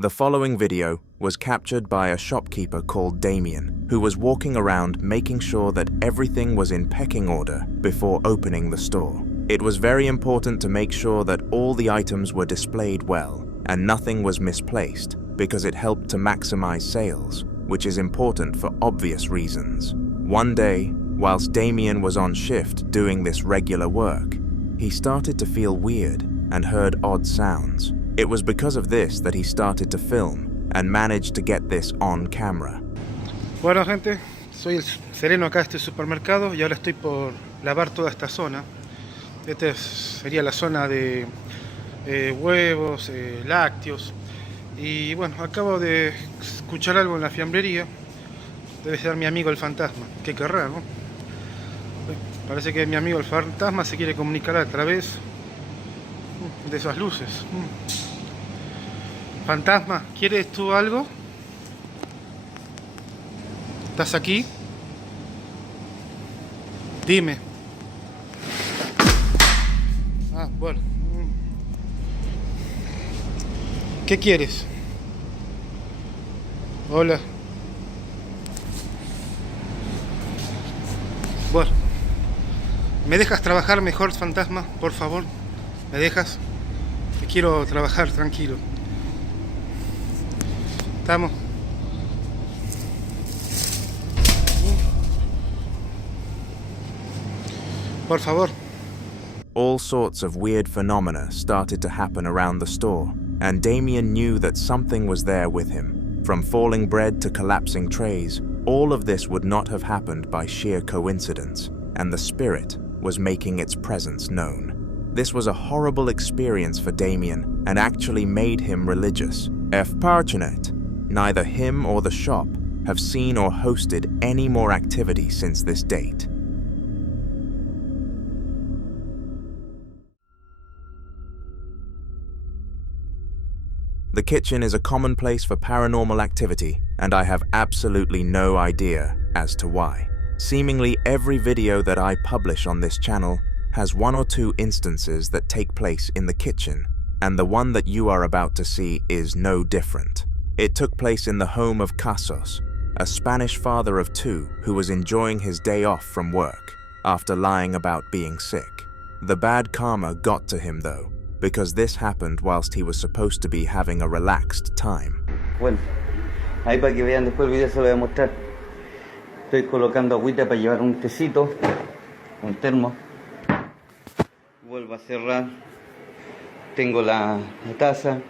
The following video was captured by a shopkeeper called Damien, who was walking around making sure that everything was in pecking order before opening the store. It was very important to make sure that all the items were displayed well and nothing was misplaced because it helped to maximize sales, which is important for obvious reasons. One day, whilst Damien was on shift doing this regular work, he started to feel weird and heard odd sounds. It was because of this that he started to film and managed to get this on camera. Bueno, gente, soy el sereno acá de este supermercado y ahora estoy por lavar toda esta zona. Esta sería la zona de huevos, lácteos. Y bueno, acabo de escuchar algo en la fiambrería. Debe ser mi amigo el fantasma. ¿Qué querrá, no? Parece que mi amigo el fantasma se quiere comunicar a través de esas luces. Fantasma, ¿quieres tú algo? ¿Estás aquí? Dime. Ah, bueno. ¿Qué quieres? Hola. Bueno. ¿Me dejas trabajar mejor, fantasma? Por favor. ¿Me dejas? Me quiero trabajar tranquilo. ¿Estamos? Por favor. All sorts of weird phenomena started to happen around the store, and Damien knew that something was there with him. From falling bread to collapsing trays, all of this would not have happened by sheer coincidence, and the spirit was making its presence known. This was a horrible experience for Damien and actually made him religious. Fortunate, neither him or the shop have seen or hosted any more activity since this date. The kitchen is a common place for paranormal activity, and I have absolutely no idea as to why. Seemingly every video that I publish on this channel has one or two instances that take place in the kitchen, and the one that you are about to see is no different. It took place in the home of Casos, a Spanish father of two who was enjoying his day off from work after lying about being sick. The bad karma got to him though, because this happened whilst he was supposed to be having a relaxed time. Bueno, ahí para que vean después el video se lo voy a mostrar. Estoy colocando agüita para llevar un tecito, un termo. Vuelvo a cerrar. Tengo la taza.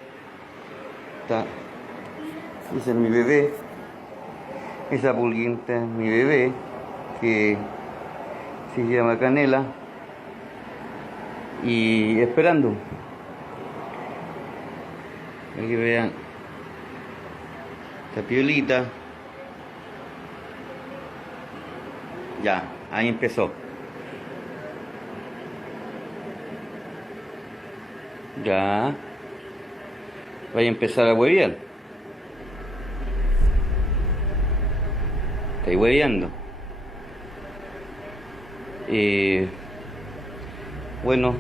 Ese es mi bebé. Esa pulguita es mi bebé, que se llama Canela. Y esperando. Aquí vean esta piolita. Ya, ahí empezó. Ya. Voy a empezar a huevear. Estoy hueveando. Bueno.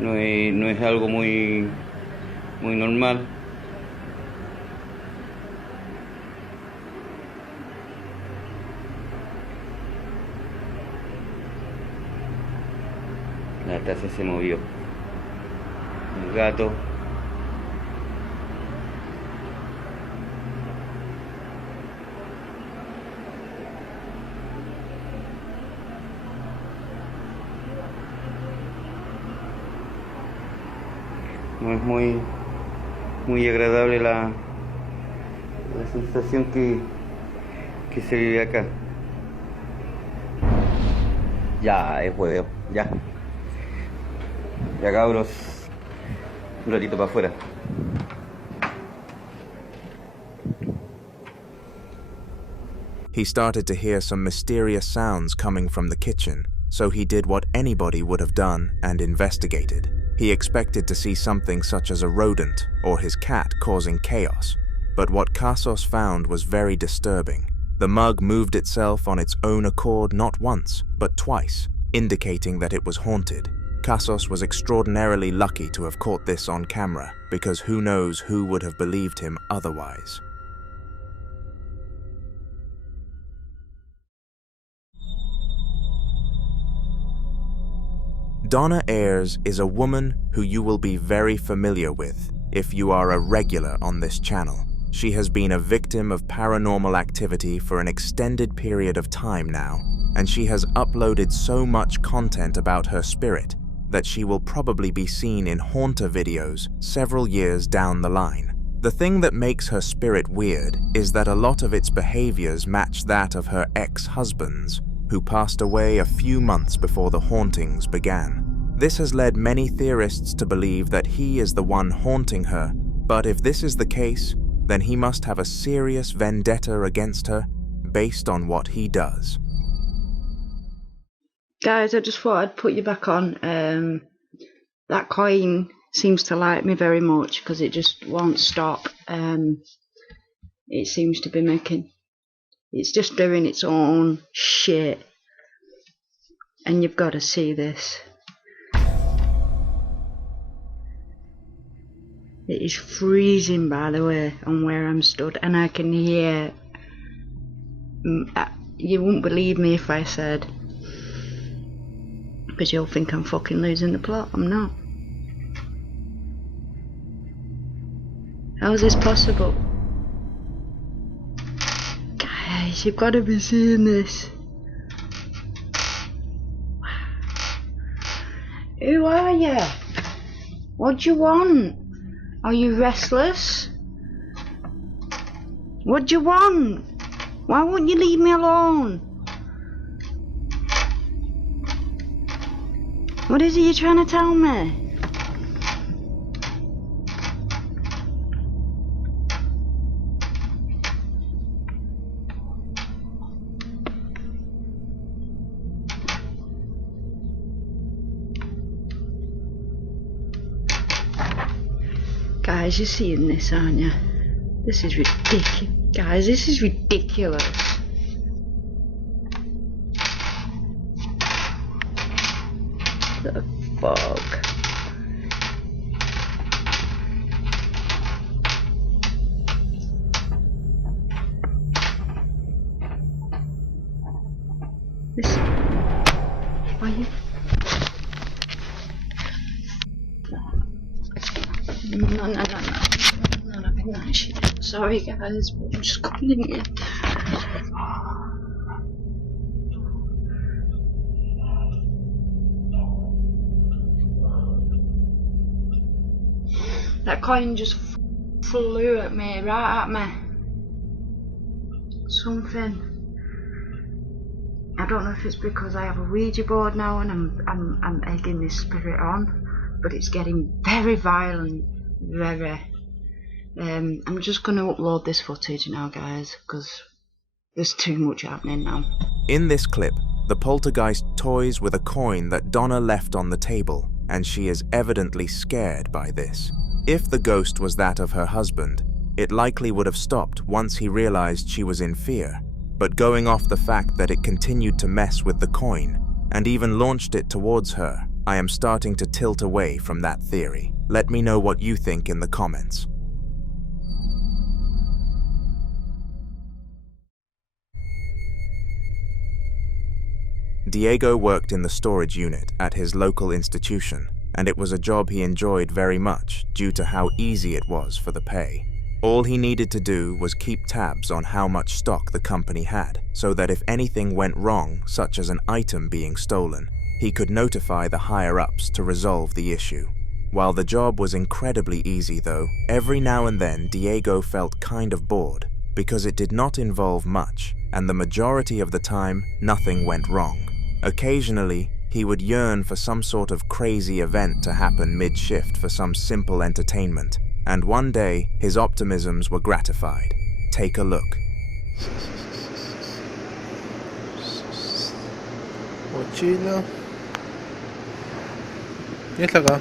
No es algo muy normal. La taza se movió. El gato. No es muy agradable la sensación que se vive acá. Ya, es hueveo, ya. Ya cabros, un ratito para afuera. He started to hear some mysterious sounds coming from the kitchen, so he did what anybody would have done and investigated. He expected to see something such as a rodent or his cat causing chaos, but what Casos found was very disturbing. The mug moved itself on its own accord not once, but twice, indicating that it was haunted. Casos was extraordinarily lucky to have caught this on camera, because who knows who would have believed him otherwise. Donna Ayres is a woman who you will be very familiar with if you are a regular on this channel. She has been a victim of paranormal activity for an extended period of time now, and she has uploaded so much content about her spirit that she will probably be seen in haunter videos several years down the line. The thing that makes her spirit weird is that a lot of its behaviors match that of her ex-husbands, who passed away a few months before the hauntings began. This has led many theorists to believe that he is the one haunting her, but if this is the case, then he must have a serious vendetta against her based on what he does. Guys, I just thought I'd put you back on. That coin seems to like me very much because it just won't stop. It seems to be making... It's just doing its own shit. And you've got to see this. It is freezing, by the way, on where I'm stood, and I can hear... You wouldn't believe me if I said... Because you'll think I'm fucking losing the plot. I'm not. How is this possible? Guys, you've got to be seeing this. Who are you? What do you want? Are you restless? What do you want? Why won't you leave me alone? What is it you're trying to tell me? Guys, you're seeing this, aren't you? This is ridiculous. Guys, this is ridiculous. The fuck? This... Why you... No, shit. Sorry guys, but I'm just coming in here. That coin just flew at me, right at me. Something. I don't know if it's because I have a Ouija board now and I'm egging this spirit on, but it's getting very violent, very. I'm just going to upload this footage now, guys, because there's too much happening now. In this clip, the poltergeist toys with a coin that Donna left on the table, and she is evidently scared by this. If the ghost was that of her husband, it likely would have stopped once he realized she was in fear, but going off the fact that it continued to mess with the coin, and even launched it towards her, I am starting to tilt away from that theory. Let me know what you think in the comments. Diego worked in the storage unit at his local institution, and it was a job he enjoyed very much due to how easy it was for the pay. All he needed to do was keep tabs on how much stock the company had, so that if anything went wrong, such as an item being stolen, he could notify the higher-ups to resolve the issue. While the job was incredibly easy though, every now and then Diego felt kind of bored, because it did not involve much, and the majority of the time, nothing went wrong. Occasionally, he would yearn for some sort of crazy event to happen mid-shift for some simple entertainment, and one day, his optimisms were gratified. Take a look. Mochila. ¿Qué está acá?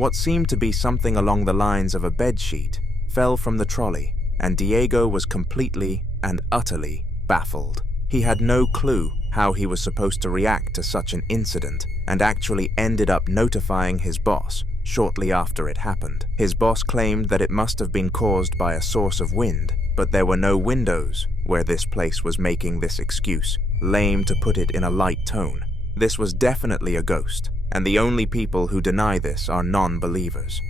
What seemed to be something along the lines of a bedsheet fell from the trolley, and Diego was completely and utterly baffled. He had no clue how he was supposed to react to such an incident, and actually ended up notifying his boss shortly after it happened. His boss claimed that it must have been caused by a source of wind, but there were no windows where this place was making this excuse lame, to put it in a light tone. This was definitely a ghost, and the only people who deny this are non-believers.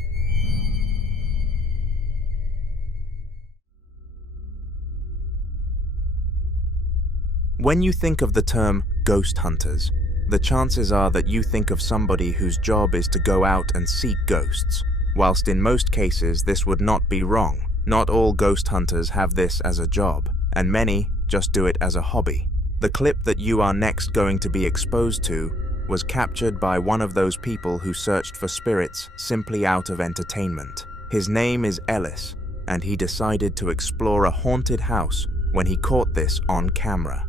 When you think of the term ghost hunters, the chances are that you think of somebody whose job is to go out and seek ghosts. Whilst in most cases this would not be wrong, not all ghost hunters have this as a job, and many just do it as a hobby. The clip that you are next going to be exposed to was captured by one of those people who searched for spirits simply out of entertainment. His name is Ellis, and he decided to explore a haunted house when he caught this on camera.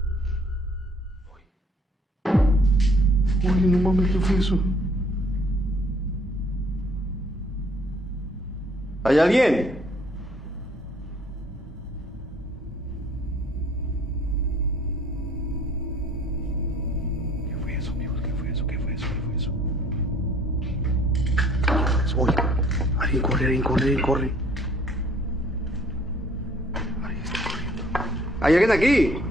Uy, no mames, ¿qué fue eso? ¿Hay alguien? ¿Qué fue eso, amigos? ¿Qué fue eso? ¿Qué fue eso? ¿Qué fue eso? Uy, alguien corre, alguien corre, alguien corre. Alguien está corriendo. ¿Hay alguien aquí?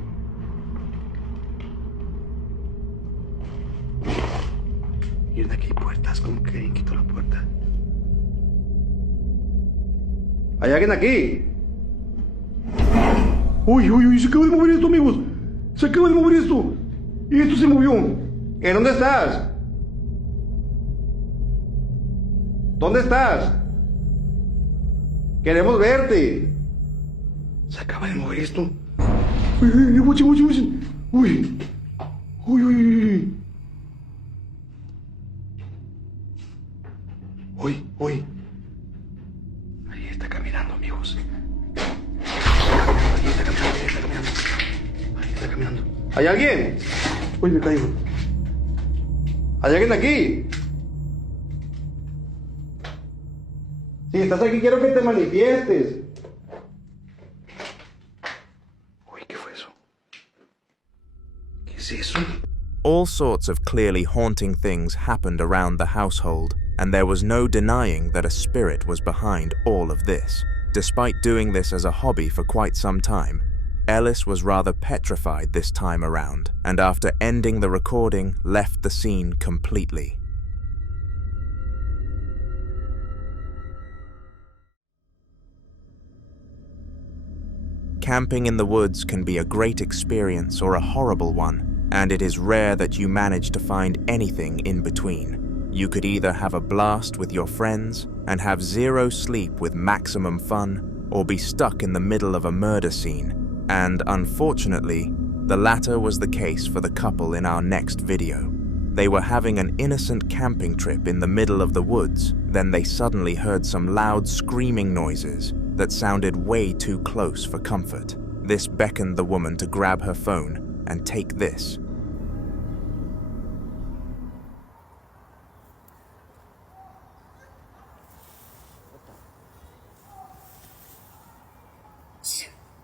Miren, aquí hay puertas, como que alguien quitó la puerta. ¿Hay alguien aquí? Uy, uy, uy, se acaba de mover esto, amigos. Se acaba de mover esto. Y esto se movió. ¿En dónde estás? ¿Dónde estás? Queremos verte. Se acaba de mover esto. Uy, uy, uy, uy, uy. Uy, uy, uy. Uy, uy. Ahí está caminando, amigos. Ahí está caminando, ahí está caminando. Ahí está caminando. ¿Hay alguien? Uy, me caigo. ¿Hay alguien aquí? Si estás aquí, quiero que te manifiestes. Uy, ¿qué fue eso? ¿Qué es eso? All sorts of clearly haunting things happened around the household, and there was no denying that a spirit was behind all of this. Despite doing this as a hobby for quite some time, Ellis was rather petrified this time around, and after ending the recording, left the scene completely. Camping in the woods can be a great experience or a horrible one, and it is rare that you manage to find anything in between. You could either have a blast with your friends and have zero sleep with maximum fun, or be stuck in the middle of a murder scene. And unfortunately, the latter was the case for the couple in our next video. They were having an innocent camping trip in the middle of the woods, then they suddenly heard some loud screaming noises that sounded way too close for comfort. This beckoned the woman to grab her phone and take this.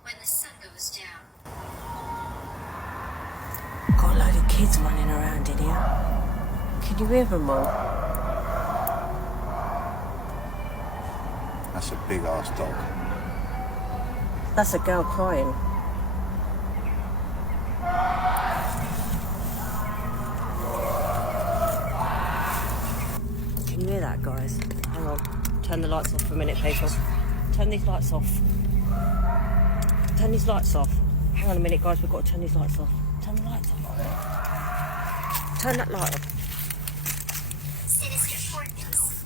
When the sun goes down. Got a load of kids running around in here. Can you hear them all? That's a big ass dog. That's a girl crying. Can you hear that, guys? Hang on. Turn the lights off for a minute, people. Turn these lights off. Turn these lights off. Hang on a minute, guys. We've got to turn these lights off. Turn the lights off. Turn that light off. Sinister portents.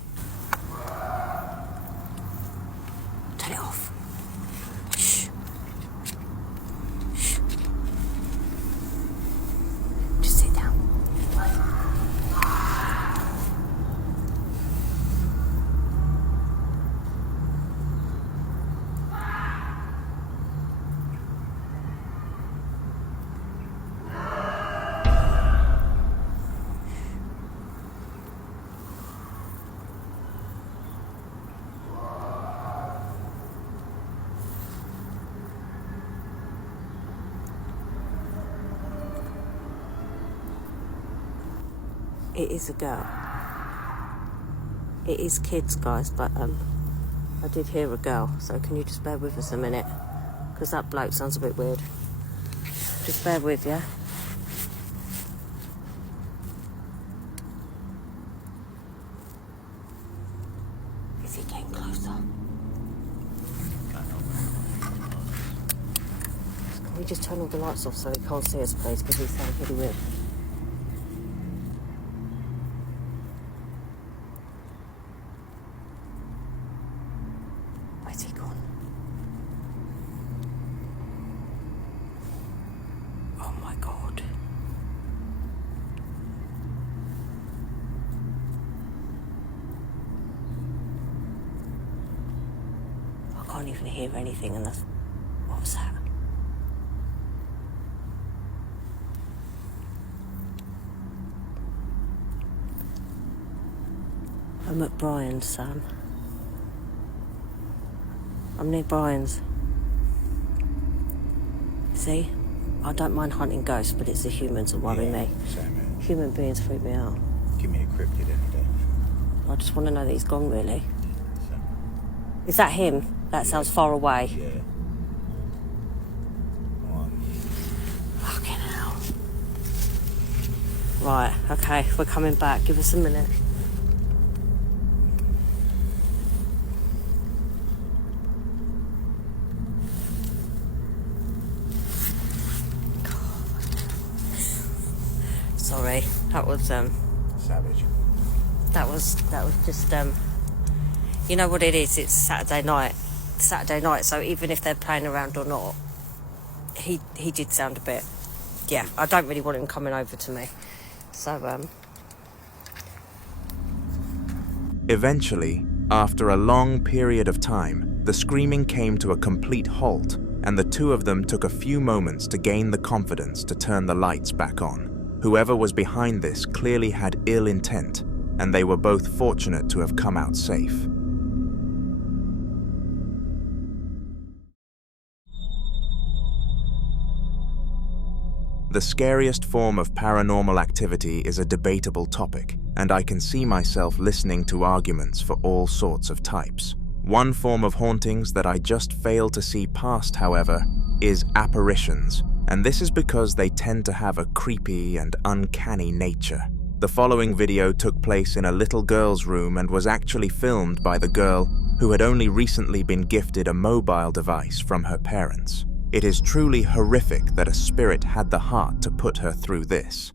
Turn it off. Shh. Shh. Just sit down. It is a girl. It is kids, guys, but I did hear a girl, so can you just bear with us a minute? Because that bloke sounds a bit weird. Just bear with, yeah? Is he getting closer? Can we just turn all the lights off so he can't see us, please? Because he sounds really weird. Where's he gone? Oh my God. I can't even hear anything, and that's... What was that? I'm at Brian's, Sam. I'm near Brian's. See? I don't mind hunting ghosts, but it's the humans that worry me. Same, Human beings freak me out. give me a cryptid any day. I just want to know that he's gone, really. So, Is that him? That sounds far away. yeah. One. Fucking hell. Right, okay, we're coming back. Give us a minute. Sorry, that was Savage. that was just you know what it is, it's Saturday night, so even if they're playing around or not, he did sound a bit, yeah, I don't really want him coming over to me, so Eventually, after a long period of time, the screaming came to a complete halt, and the two of them took a few moments to gain the confidence to turn the lights back on. Whoever was behind this clearly had ill intent, and they were both fortunate to have come out safe. The scariest form of paranormal activity is a debatable topic, and I can see myself listening to arguments for all sorts of types. One form of hauntings that I just fail to see past, however, is apparitions, and this is because they tend to have a creepy and uncanny nature. The following video took place in a little girl's room and was actually filmed by the girl who had only recently been gifted a mobile device from her parents. It is truly horrific that a spirit had the heart to put her through this.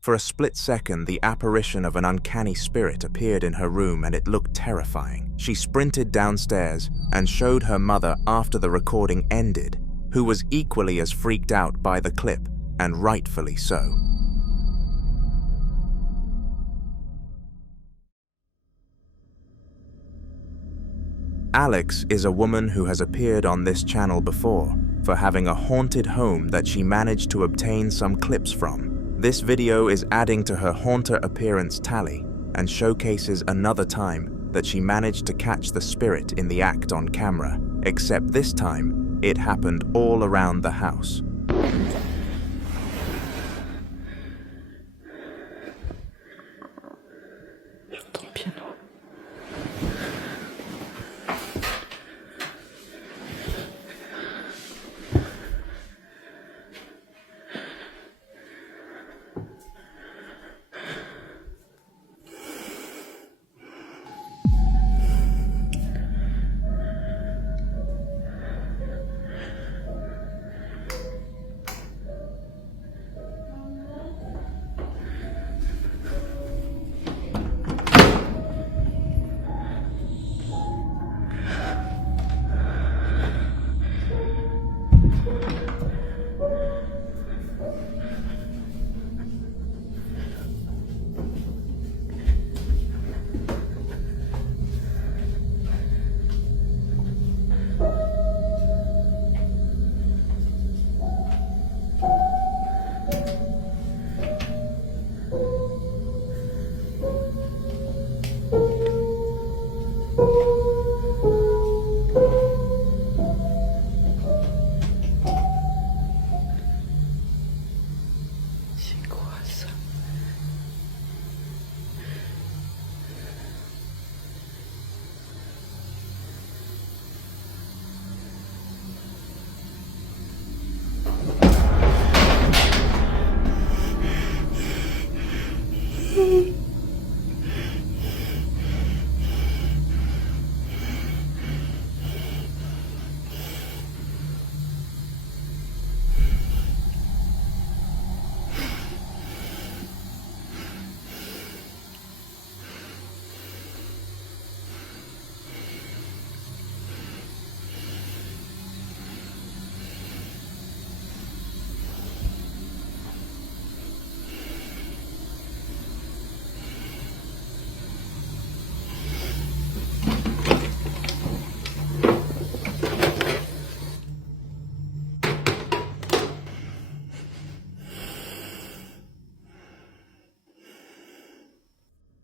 For a split second, the apparition of an uncanny spirit appeared in her room and it looked terrifying. She sprinted downstairs and showed her mother after the recording ended, who was equally as freaked out by the clip, and rightfully so. Alex is a woman who has appeared on this channel before for having a haunted home that she managed to obtain some clips from. This video is adding to her haunter appearance tally and showcases another time that she managed to catch the spirit in the act on camera, except this time it happened all around the house.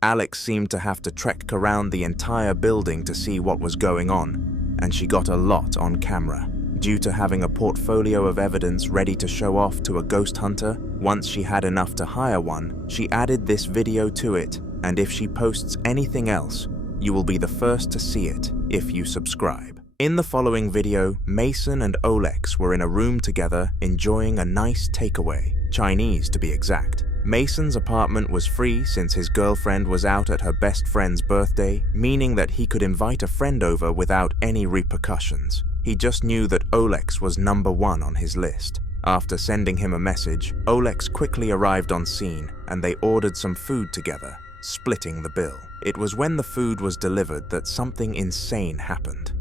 Alex seemed to have to trek around the entire building to see what was going on, and she got a lot on camera. Due to having a portfolio of evidence ready to show off to a ghost hunter, once she had enough to hire one, she added this video to it, and if she posts anything else, you will be the first to see it if you subscribe. In the following video, Mason and Olex were in a room together enjoying a nice takeaway, Chinese to be exact. Mason's apartment was free since his girlfriend was out at her best friend's birthday, meaning that he could invite a friend over without any repercussions. He just knew that Olex was number one on his list. After sending him a message, Olex quickly arrived on scene and they ordered some food together, splitting the bill. It was when the food was delivered that something insane happened.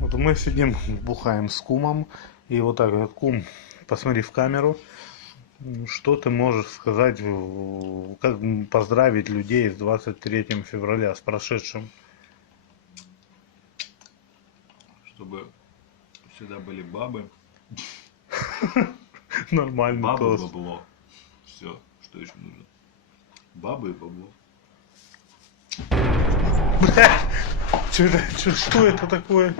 Вот мы сидим, бухаем с кумом, и вот так вот, кум, посмотри в камеру, что ты можешь сказать, как поздравить людей с 23 февраля, с прошедшим? Чтобы всегда были бабы. Нормально. Бабы, бабло. Все, что еще нужно. Бабы и бабло. Бля, что это такое?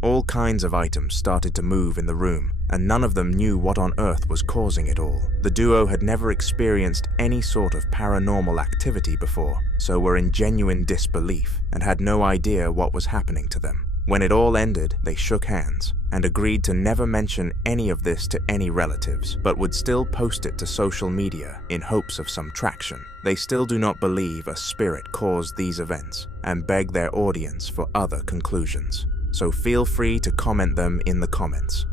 All kinds of items started to move in the room, and none of them knew what on earth was causing it all. The duo had never experienced any sort of paranormal activity before, so were in genuine disbelief and had no idea what was happening to them. When it all ended, they shook hands and agreed to never mention any of this to any relatives, but would still post it to social media in hopes of some traction. They still do not believe a spirit caused these events and beg their audience for other conclusions. So feel free to comment them in the comments.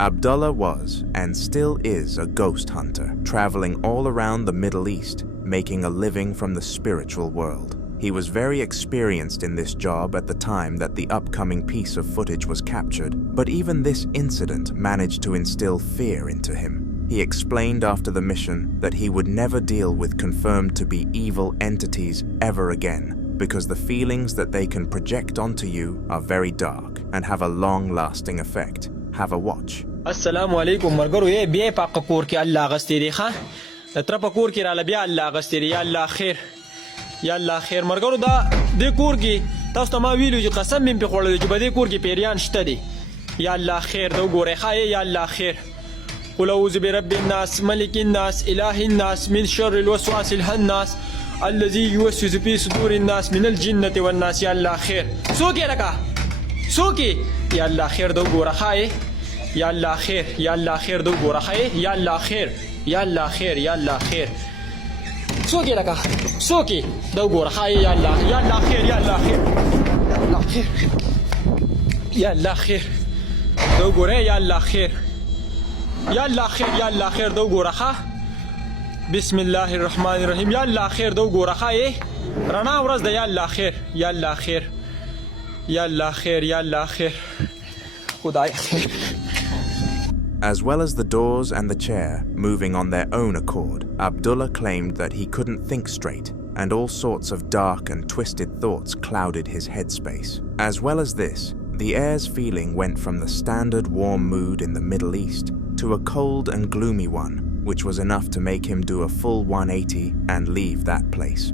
Abdullah was, and still is, a ghost hunter, traveling all around the Middle East, making a living from the spiritual world. He was very experienced in this job at the time that the upcoming piece of footage was captured, but even this incident managed to instill fear into him. He explained after the mission that he would never deal with confirmed to be evil entities ever again, because the feelings that they can project onto you are very dark and have a long-lasting effect. Have a watch. Assalamu alaikum margaru ye biye pakapur ki Allah gastiri kha natra pakur ki rala biya Allah gastiri ya Allah khair margaru da de kur ki tas tama wilu ji qasam min pe khole ji bade kur ki periyan shtadi ya Allah khair do gore khaye ya Allah khair qul a'udhu bi rabbin nas malikin nas ilahin nas min sharril waswasil hannas alladhi yuwaswisu fi sudurin nas min aljinnati wan nas ya Allah khair soki laka soki ya Allah khair do gore khaye Ya Allah khair do gora khaye ya Allah khair soki laka soki do gora khaye ya Allah khair do gore ya Allah khair do gora kha Bismillahir Rahmanir Rahim ya Allah khair do gora khaye rana uraz da ya Allah khair Khudaya khair. As well as the doors and the chair moving on their own accord, Abdullah claimed that he couldn't think straight, and all sorts of dark and twisted thoughts clouded his headspace. As well as this, The air's feeling went from the standard warm mood in the Middle East to a cold and gloomy one, which was enough to make him do a full 180 and leave that place.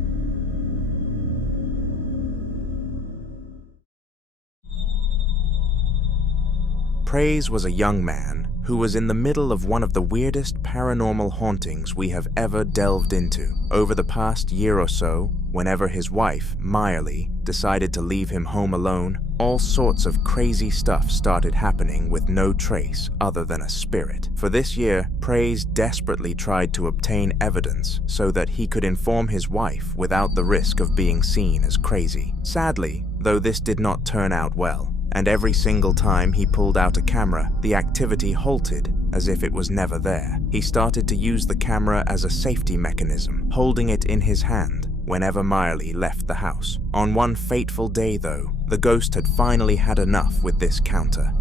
Praise was a young man who was in the middle of one of the weirdest paranormal hauntings we have ever delved into. Over the past year or so, whenever his wife, Miley, decided to leave him home alone, all sorts of crazy stuff started happening with no trace other than a spirit. For this year, Praise desperately tried to obtain evidence so that he could inform his wife without the risk of being seen as crazy. Sadly, though, this did not turn out well, and every single time he pulled out a camera, the activity halted as if it was never there. He started to use the camera as a safety mechanism, holding it in his hand whenever Miley left the house. On one fateful day, though, the ghost had finally had enough with this counter.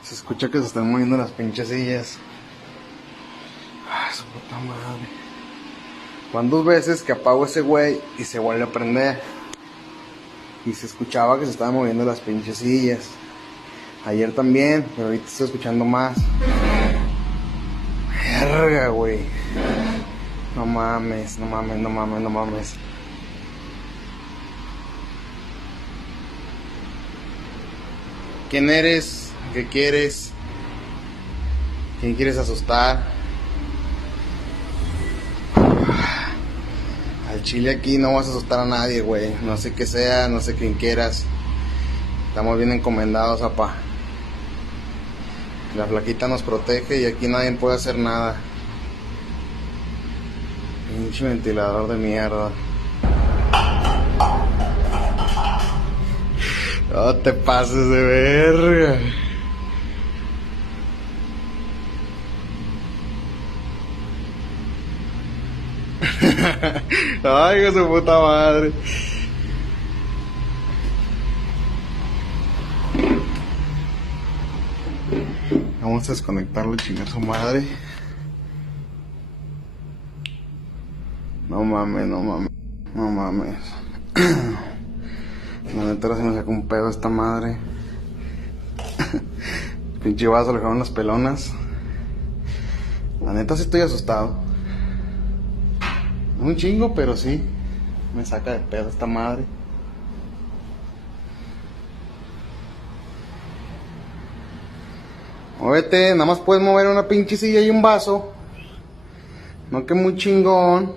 Se escucha que se están moviendo las pinches sillas. Ay, su puta madre. Van 2 veces que apago ese güey y se vuelve a prender. Y se escuchaba que se estaban moviendo las pinches sillas. Ayer también, pero ahorita estoy escuchando más. Verga, güey. No mames, no mames, no mames, no mames. ¿Quién eres? ¿Qué quieres? ¿Quién quieres asustar? Al chile aquí no vas a asustar a nadie, güey. No sé qué sea, no sé quién quieras. Estamos bien encomendados, apá. La flaquita nos protege y aquí nadie puede hacer nada. Pinche ventilador de mierda. No te pases de verga. Ay, que su puta madre. Vamos a desconectarlo y chingar su madre. No mames, no mames, no mames. La neta ahora se me sacó un pedo esta madre. Pinche vaso le dejaron las pelonas. La neta sí estoy asustado. Un chingo, pero sí me saca de pedo esta madre. Muévete, nada más puedes mover una pinche silla y un vaso. No que muy chingón.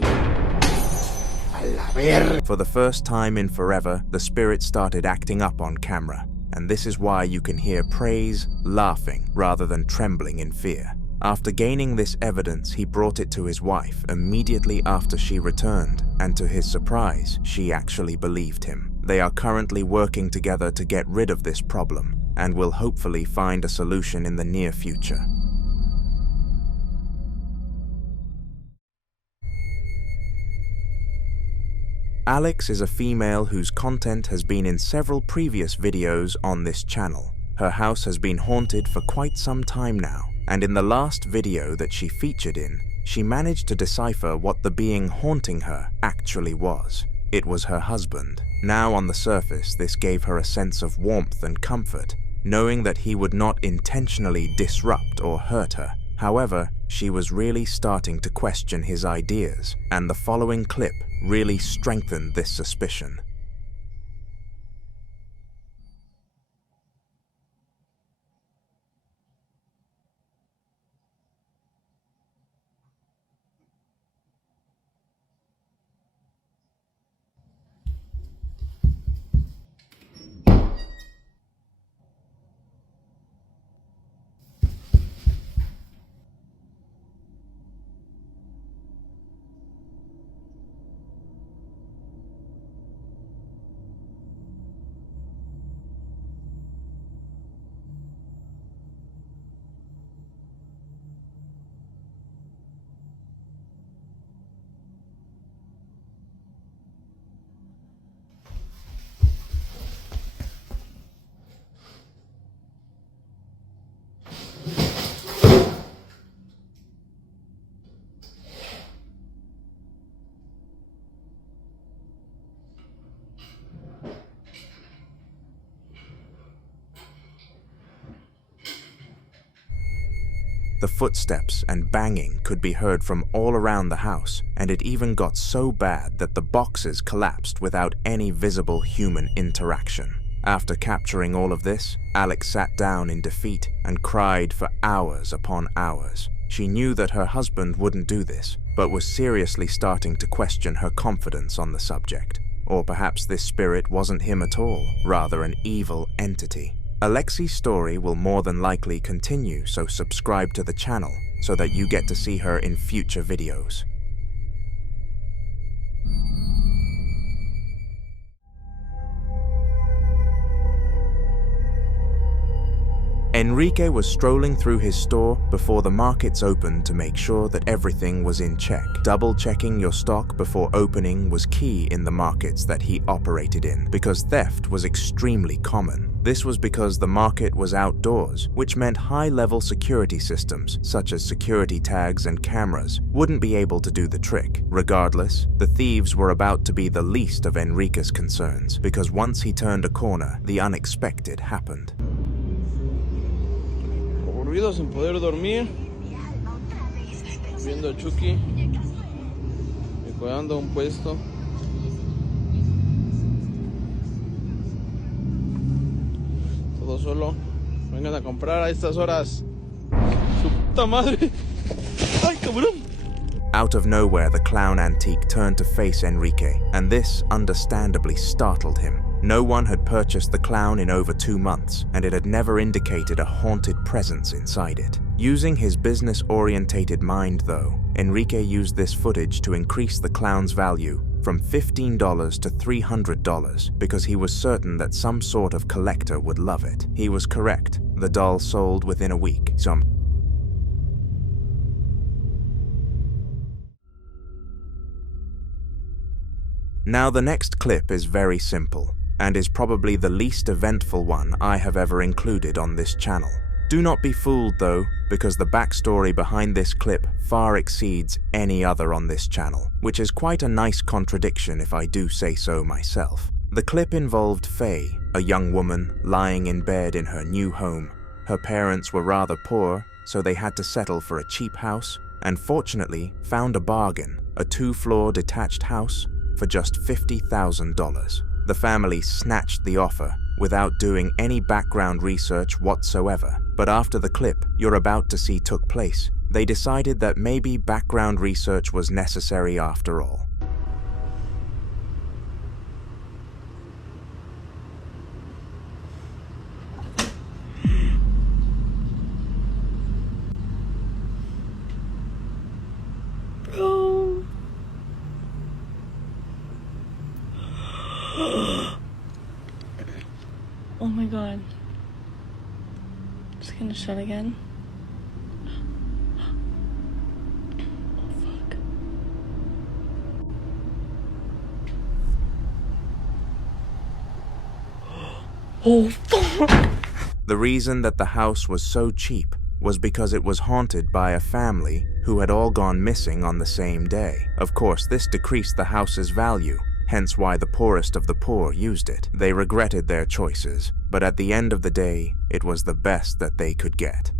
A la verga. For the first time in forever, the spirit started acting up on camera, and this is why you can hear Praise laughing rather than trembling in fear. After gaining this evidence, he brought it to his wife immediately after she returned, and to his surprise, she actually believed him. They are currently working together to get rid of this problem, and will hopefully find a solution in the near future. Alex is a female whose content has been in several previous videos on this channel. Her house has been haunted for quite some time now, and in the last video that she featured in, she managed to decipher what the being haunting her actually was. It was her husband. Now on the surface, this gave her a sense of warmth and comfort, knowing that he would not intentionally disrupt or hurt her. However, she was really starting to question his ideas, and the following clip really strengthened this suspicion. The footsteps and banging could be heard from all around the house, and it even got so bad that the boxes collapsed without any visible human interaction. After capturing all of this, Alex sat down in defeat and cried for hours upon hours. She knew that her husband wouldn't do this, but was seriously starting to question her confidence on the subject. Or perhaps this spirit wasn't him at all, rather an evil entity. Alexi's story will more than likely continue, so subscribe to the channel so that you get to see her in future videos. Enrique was strolling through his store before the markets opened to make sure that everything was in check. Double-checking your stock before opening was key in the markets that he operated in, because theft was extremely common. This was because the market was outdoors, which meant high-level security systems, such as security tags and cameras, wouldn't be able to do the trick. Regardless, the thieves were about to be the least of Enrique's concerns, because once he turned a corner, the unexpected happened. Aburrido sin poder dormir, viendo a Chucky, cuidando un puesto. Todo solo. Vengan a comprar a estas horas. Su puta madre. Ay, cabrón. Out of nowhere, the clown antique turned to face Enrique, and this understandably startled him. No one had purchased the clown in over 2 months, and it had never indicated a haunted presence inside it. Using his business-orientated mind, though, Enrique used this footage to increase the clown's value from $15 to $300 because he was certain that some sort of collector would love it. He was correct. The doll sold within a week. Now the next clip is very simple, and is probably the least eventful one I have ever included on this channel. Do not be fooled though, because the backstory behind this clip far exceeds any other on this channel, which is quite a nice contradiction if I do say so myself. The clip involved Faye, a young woman lying in bed in her new home. Her parents were rather poor, so they had to settle for a cheap house, and fortunately found a bargain, a 2-floor detached house for just $50,000. The family snatched the offer without doing any background research whatsoever, but after the clip you're about to see took place, they decided that maybe background research was necessary after all. Oh my god. It's gonna shut again. Oh fuck. Oh fuck. The reason that the house was so cheap was because it was haunted by a family who had all gone missing on the same day. Of course, this decreased the house's value, hence why the poorest of the poor used it. They regretted their choices, but at the end of the day, it was the best that they could get.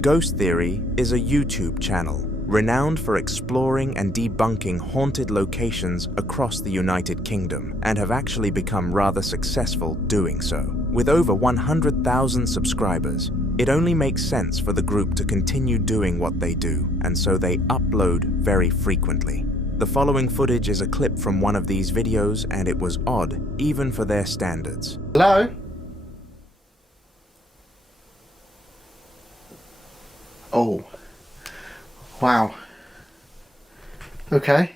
Ghost Theory is a YouTube channel renowned for exploring and debunking haunted locations across the United Kingdom, and have actually become rather successful doing so. With over 100,000 subscribers, it only makes sense for the group to continue doing what they do, and so they upload very frequently. The following footage is a clip from one of these videos, and it was odd, even for their standards. Hello? Oh. Wow. Okay.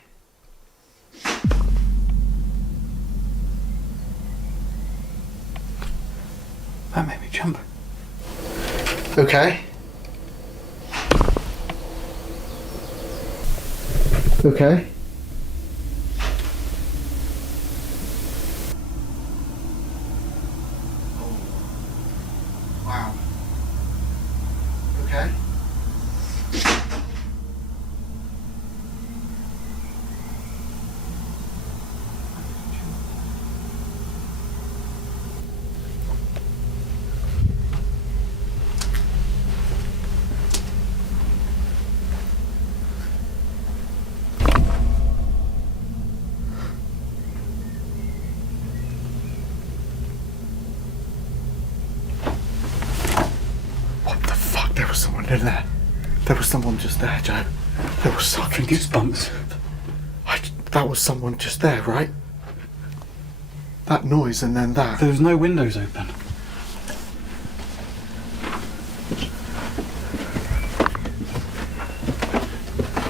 That made me jump. Okay. Okay. Wow. Okay. happened in there? There was someone just there, Joe. There was fucking goosebumps. That was someone just there, right? That noise and then that. There was no windows open.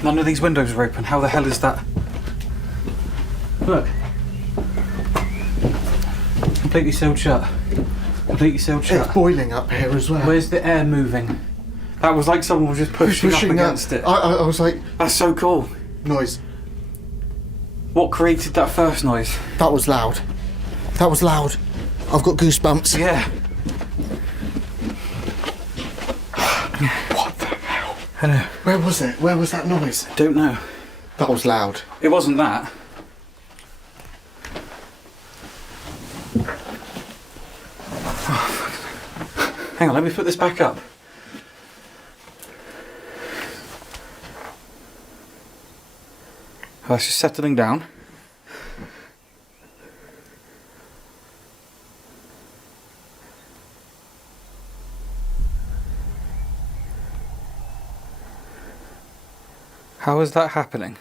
None of these windows are open. How the hell is that? Look. Completely sealed shut. Completely sealed shut. It's boiling up here as well. Where's the air moving? That was like someone was just pushing up against it. I was like... That's so cool. Noise. What created that first noise? That was loud. That was loud. I've got goosebumps. Yeah. What the hell? I know. Where was it? Where was that noise? Don't know. That was loud. It wasn't that. Hang on, let me put this back up. That's just settling down. How is that happening?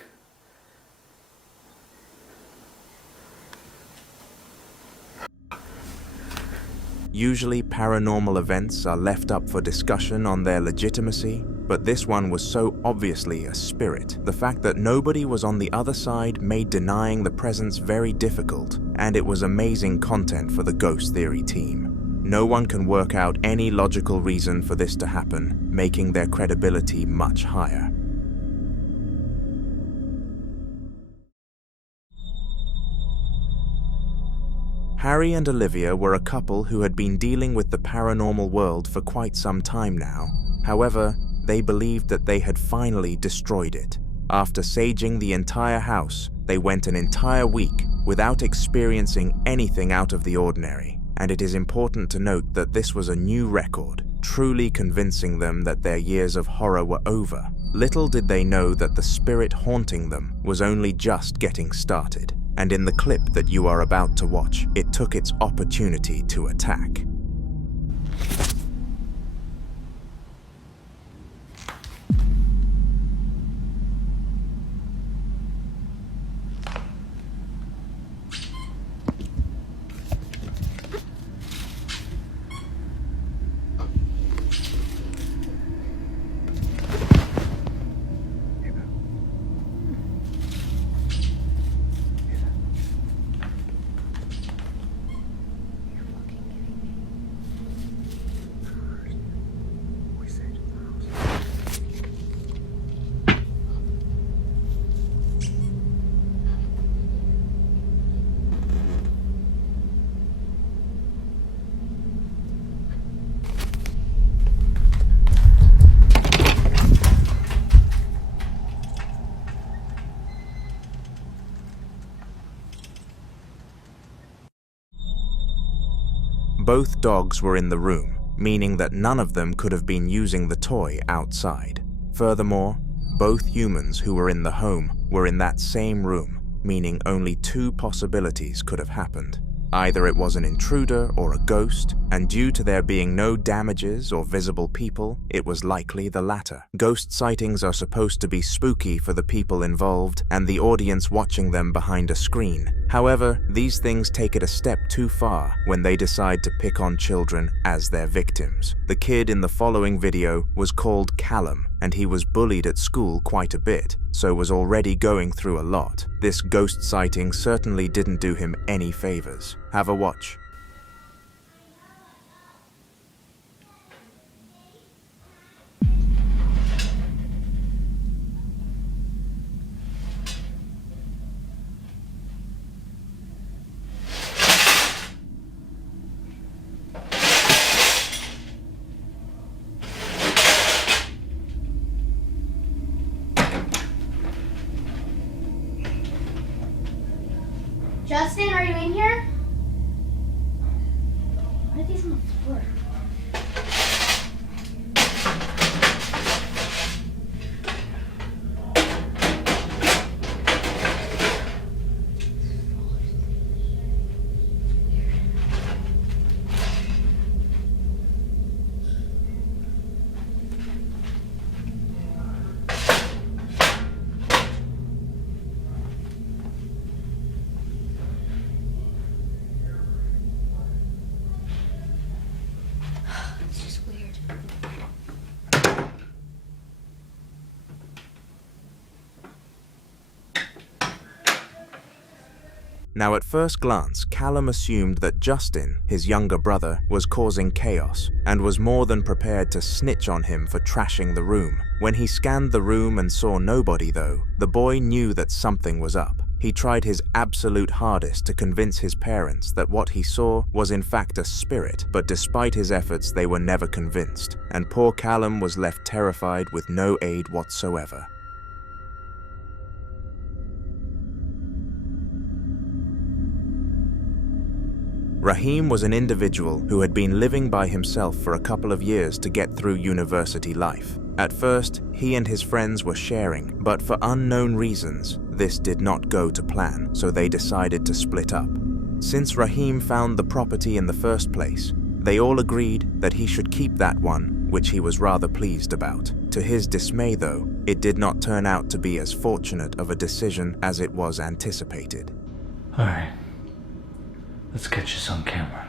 Usually paranormal events are left up for discussion on their legitimacy, but this one was so obviously a spirit. The fact that nobody was on the other side made denying the presence very difficult, and it was amazing content for the ghost theory team. No one can work out any logical reason for this to happen, making their credibility much higher. Harry and Olivia were a couple who had been dealing with the paranormal world for quite some time now. However, they believed that they had finally destroyed it. After saging the entire house, they went an entire week without experiencing anything out of the ordinary. And it is important to note that this was a new record, truly convincing them that their years of horror were over. Little did they know that the spirit haunting them was only just getting started. And in the clip that you are about to watch, it took its opportunity to attack. Both dogs were in the room, meaning that none of them could have been using the toy outside. Furthermore, both humans who were in the home were in that same room, meaning only two possibilities could have happened. Either it was an intruder or a ghost, and due to there being no damages or visible people, it was likely the latter. Ghost sightings are supposed to be spooky for the people involved and the audience watching them behind a screen. However, these things take it a step too far when they decide to pick on children as their victims. The kid in the following video was called Callum, and he was bullied at school quite a bit, so was already going through a lot. This ghost sighting certainly didn't do him any favors. Have a watch. Justin, are you in here? Why are these on the floor? Now at first glance, Callum assumed that Justin, his younger brother, was causing chaos and was more than prepared to snitch on him for trashing the room. When he scanned the room and saw nobody though, the boy knew that something was up. He tried his absolute hardest to convince his parents that what he saw was in fact a spirit, but despite his efforts they were never convinced, and poor Callum was left terrified with no aid whatsoever. Rahim was an individual who had been living by himself for a couple of years to get through university life. At first, he and his friends were sharing, but for unknown reasons, this did not go to plan, so they decided to split up. Since Rahim found the property in the first place, they all agreed that he should keep that one, which he was rather pleased about. To his dismay though, it did not turn out to be as fortunate of a decision as it was anticipated. Alright. Let's catch this on camera.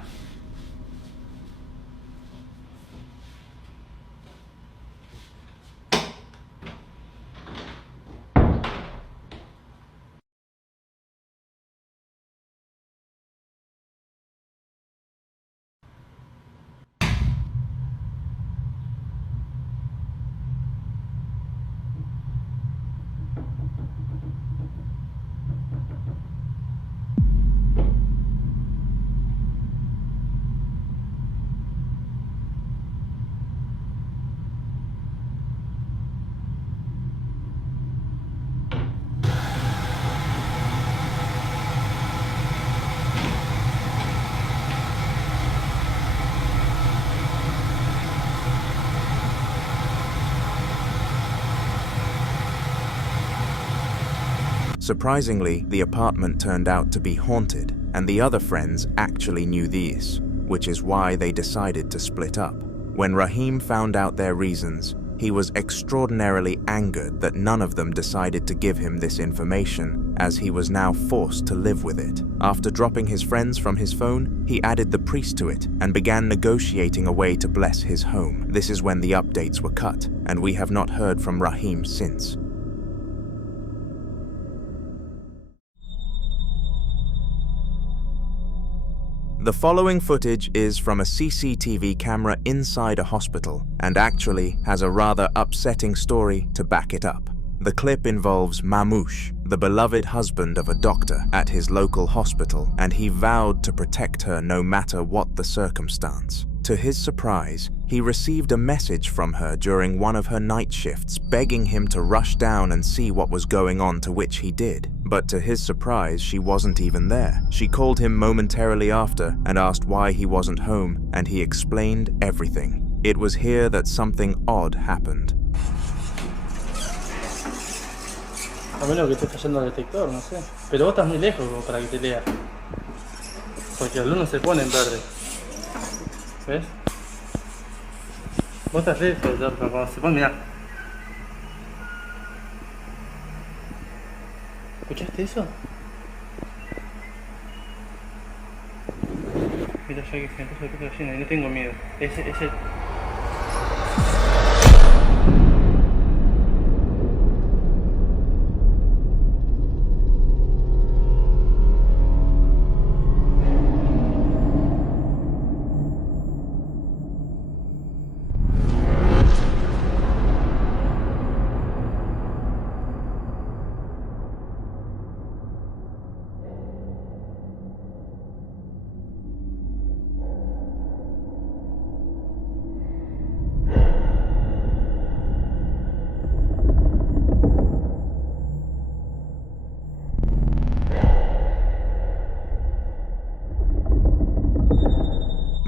Surprisingly, the apartment turned out to be haunted, and the other friends actually knew this, which is why they decided to split up. When Rahim found out their reasons, he was extraordinarily angered that none of them decided to give him this information, as he was now forced to live with it. After dropping his friends from his phone, he added the priest to it and began negotiating a way to bless his home. This is when the updates were cut, and we have not heard from Rahim since. The following footage is from a CCTV camera inside a hospital and actually has a rather upsetting story to back it up. The clip involves Mamouche, the beloved husband of a doctor at his local hospital, and he vowed to protect her no matter what the circumstance. To his surprise, he received a message from her during one of her night shifts begging him to rush down and see what was going on, to which he did. But to his surprise, she wasn't even there. She called him momentarily after and asked why he wasn't home, and he explained everything. It was here that something odd happened. A menos que esté fallando el detector, no sé. Pero vos estás muy lejos como para que te lea. Porque el uno se pone en verde. ¿Ves? Vos estás lejos, pero cuando se pone, mirá. ¿Escuchaste eso? Mira ya que se me puso el pico de gallina y no tengo miedo. Ese...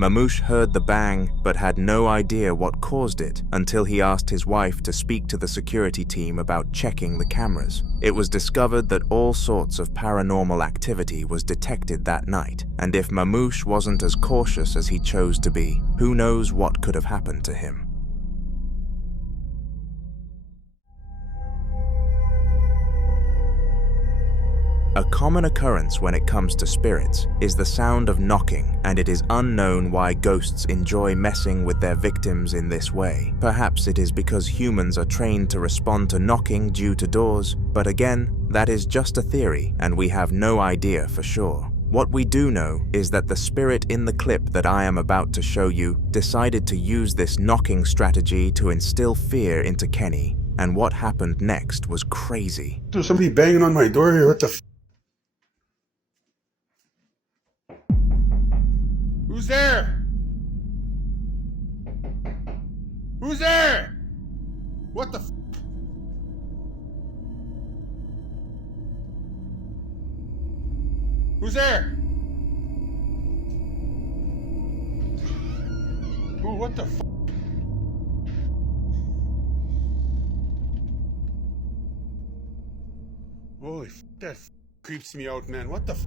Mamouche heard the bang but had no idea what caused it until he asked his wife to speak to the security team about checking the cameras. It was discovered that all sorts of paranormal activity was detected that night, and if Mamouche wasn't as cautious as he chose to be, who knows what could have happened to him. A common occurrence when it comes to spirits is the sound of knocking, and it is unknown why ghosts enjoy messing with their victims in this way. Perhaps it is because humans are trained to respond to knocking due to doors, but again, that is just a theory and we have no idea for sure. What we do know is that the spirit in the clip that I am about to show you decided to use this knocking strategy to instill fear into Kenny, and what happened next was crazy. There's somebody banging on my door here, what the f? Who's there? Who's there? What the f? Who's there? Ooh, what the f? Holy f, that f creeps me out, man. What the f?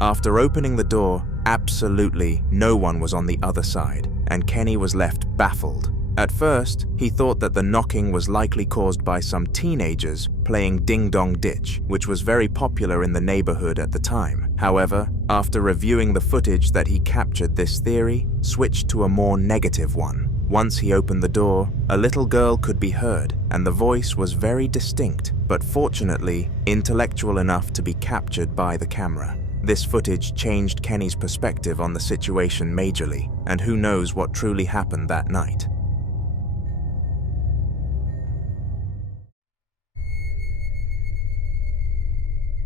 After opening the door, absolutely no one was on the other side, and Kenny was left baffled. At first, he thought that the knocking was likely caused by some teenagers playing Ding Dong Ditch, which was very popular in the neighborhood at the time. However, after reviewing the footage that he captured, this theory switched to a more negative one. Once he opened the door, a little girl could be heard, and the voice was very distinct, but fortunately, intellectual enough to be captured by the camera. This footage changed Kenny's perspective on the situation majorly, and who knows what truly happened that night.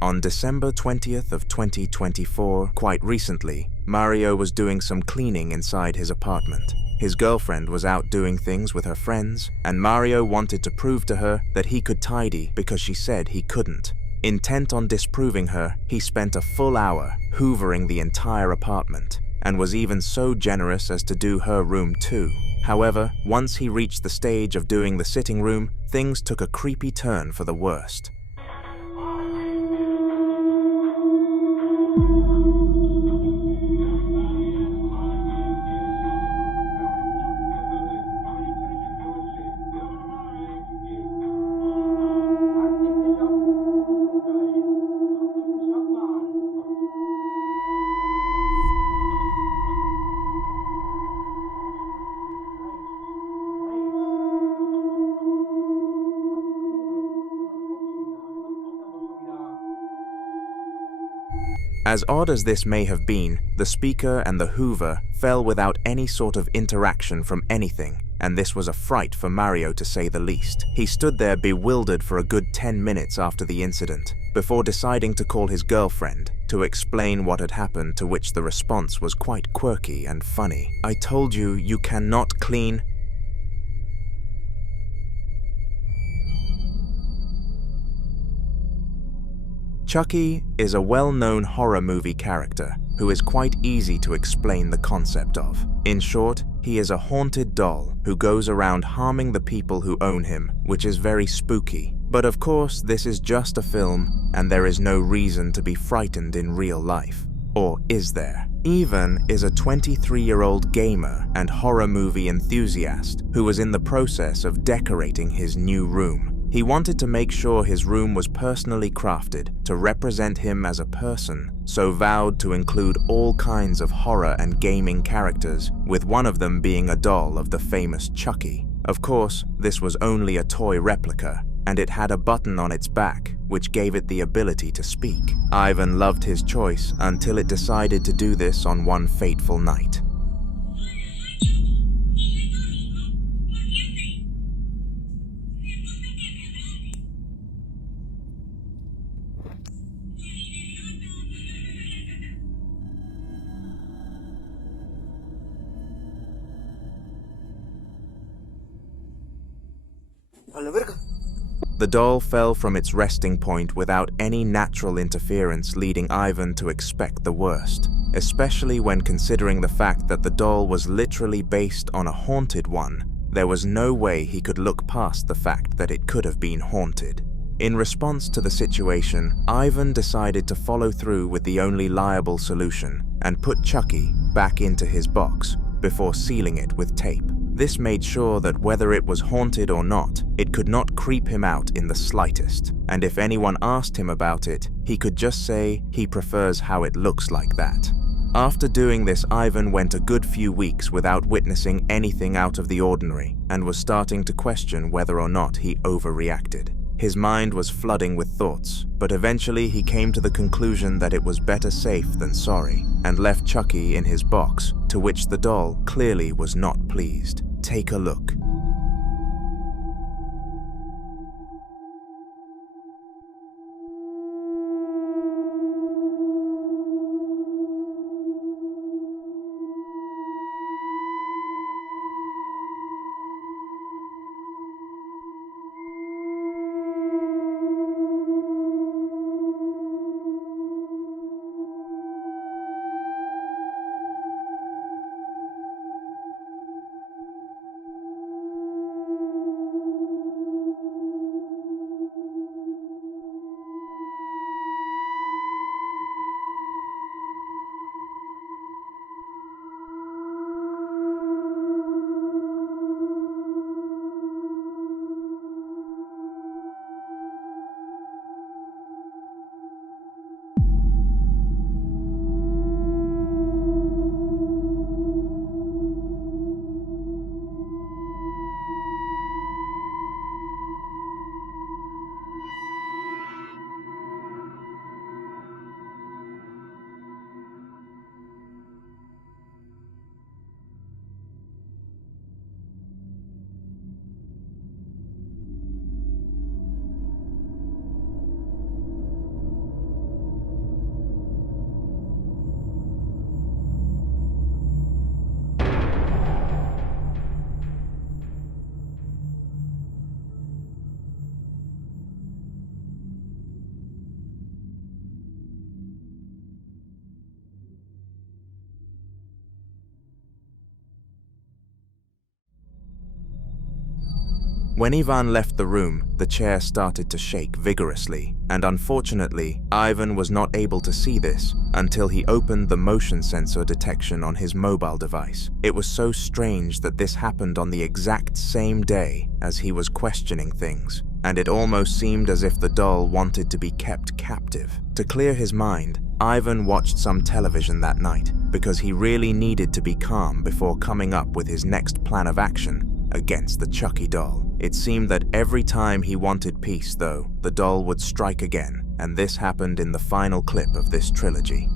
On December 20th of 2024, quite recently, Mario was doing some cleaning inside his apartment. His girlfriend was out doing things with her friends, and Mario wanted to prove to her that he could tidy because she said he couldn't. Intent on disproving her, he spent a full hour hoovering the entire apartment, and was even so generous as to do her room too. However, once he reached the stage of doing the sitting room, things took a creepy turn for the worst. As odd as this may have been, the speaker and the hoover fell without any sort of interaction from anything, and this was a fright for Mario to say the least. He stood there bewildered for a good 10 minutes after the incident, before deciding to call his girlfriend to explain what had happened, to which the response was quite quirky and funny. "I told you, you cannot clean." Chucky is a well-known horror movie character who is quite easy to explain the concept of. In short, he is a haunted doll who goes around harming the people who own him, which is very spooky. But of course, this is just a film, and there is no reason to be frightened in real life. Or is there? Even is a 23-year-old gamer and horror movie enthusiast who was in the process of decorating his new room. He wanted to make sure his room was personally crafted to represent him as a person, so vowed to include all kinds of horror and gaming characters, with one of them being a doll of the famous Chucky. Of course, this was only a toy replica, and it had a button on its back, which gave it the ability to speak. Ivan loved his choice until it decided to do this on one fateful night. The doll fell from its resting point without any natural interference, leading Ivan to expect the worst, especially when considering the fact that the doll was literally based on a haunted one. There was no way he could look past the fact that it could have been haunted. In response to the situation, Ivan decided to follow through with the only liable solution and put Chucky back into his box before sealing it with tape. This made sure that whether it was haunted or not, it could not creep him out in the slightest, and if anyone asked him about it, he could just say he prefers how it looks like that. After doing this, Ivan went a good few weeks without witnessing anything out of the ordinary, and was starting to question whether or not he overreacted. His mind was flooding with thoughts, but eventually he came to the conclusion that it was better safe than sorry, and left Chucky in his box, to which the doll clearly was not pleased. Take a look. When Ivan left the room, the chair started to shake vigorously, and unfortunately, Ivan was not able to see this until he opened the motion sensor detection on his mobile device. It was so strange that this happened on the exact same day as he was questioning things, and it almost seemed as if the doll wanted to be kept captive. To clear his mind, Ivan watched some television that night because he really needed to be calm before coming up with his next plan of action against the Chucky doll. It seemed that every time he wanted peace, though, the doll would strike again, and this happened in the final clip of this trilogy.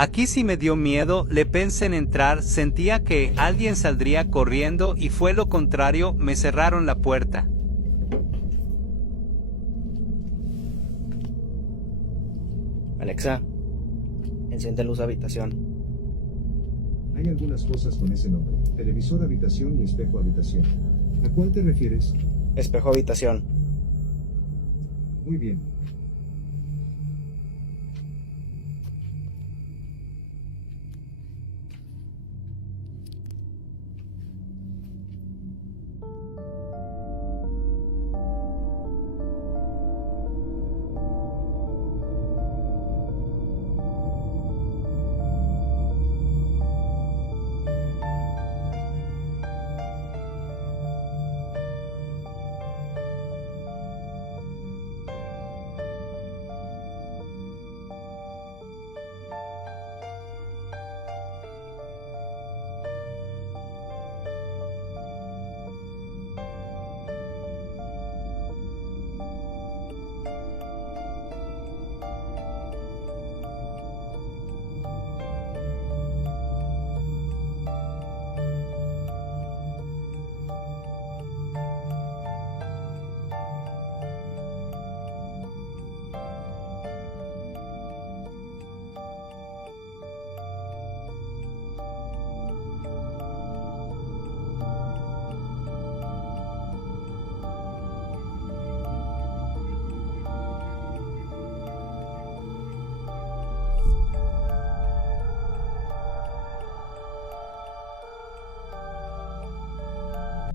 Aquí sí me dio miedo, le pensé en entrar, sentía que alguien saldría corriendo y fue lo contrario, me cerraron la puerta. Alexa, enciende luz de habitación. Hay algunas cosas con ese nombre, televisor habitación y espejo habitación. ¿A cuál te refieres? Espejo habitación. Muy bien.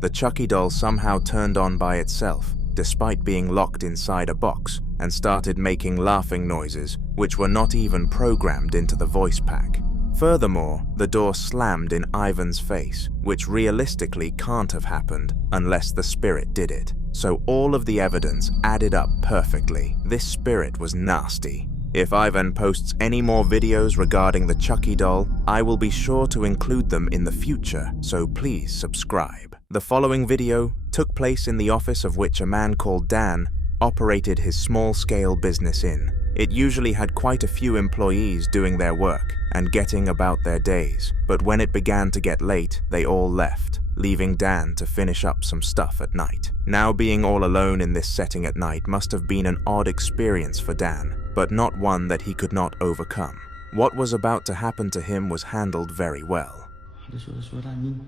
The Chucky doll somehow turned on by itself, despite being locked inside a box, and started making laughing noises, which were not even programmed into the voice pack. Furthermore, the door slammed in Ivan's face, which realistically can't have happened unless the spirit did it. So all of the evidence added up perfectly. This spirit was nasty. If Ivan posts any more videos regarding the Chucky doll, I will be sure to include them in the future, so please subscribe. The following video took place in the office of which a man called Dan operated his small-scale business in. It usually had quite a few employees doing their work and getting about their days, but when it began to get late, they all left, leaving Dan to finish up some stuff at night. Now being all alone in this setting at night must have been an odd experience for Dan, but not one that he could not overcome. What was about to happen to him was handled very well. Ada suara-suara anjing.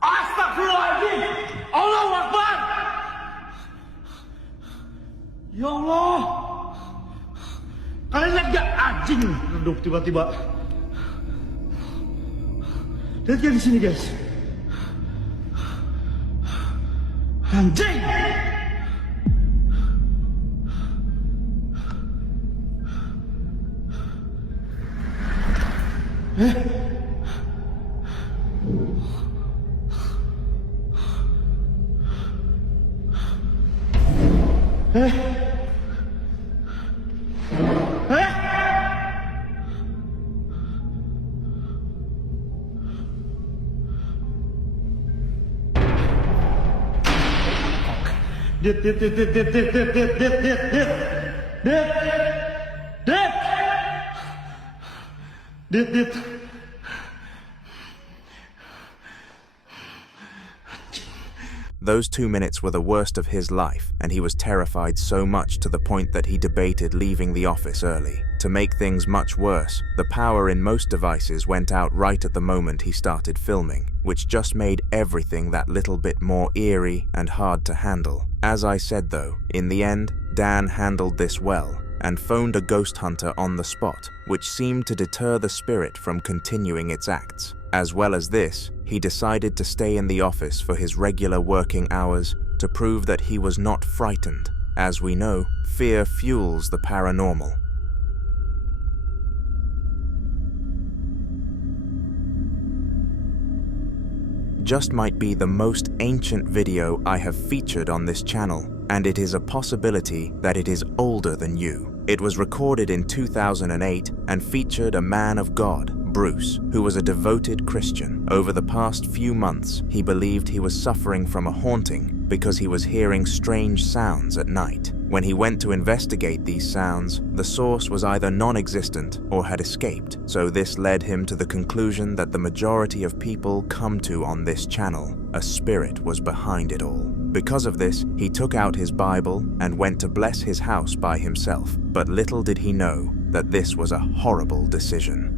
Astagfirullahaladzim! Allahu Akbar! Ya Allah! Kalian lihat gak anjing redup tiba-tiba? Lihat gak di sini guys? Anjing! Dit. Those 2 minutes were the worst of his life, and he was terrified so much to the point that he debated leaving the office early. To make things much worse, the power in most devices went out right at the moment he started filming, which just made everything that little bit more eerie and hard to handle. As I said though, in the end, Dan handled this well, and phoned a ghost hunter on the spot, which seemed to deter the spirit from continuing its acts. As well as this, he decided to stay in the office for his regular working hours to prove that he was not frightened. As we know, fear fuels the paranormal. Just might be the most ancient video I have featured on this channel, and it is a possibility that it is older than you. It was recorded in 2008 and featured a man of God, Bruce, who was a devoted Christian. Over the past few months, he believed he was suffering from a haunting because he was hearing strange sounds at night. When he went to investigate these sounds, the source was either non-existent or had escaped, so this led him to the conclusion that the majority of people come to on this channel, a spirit was behind it all. Because of this, he took out his Bible and went to bless his house by himself, but little did he know that this was a horrible decision.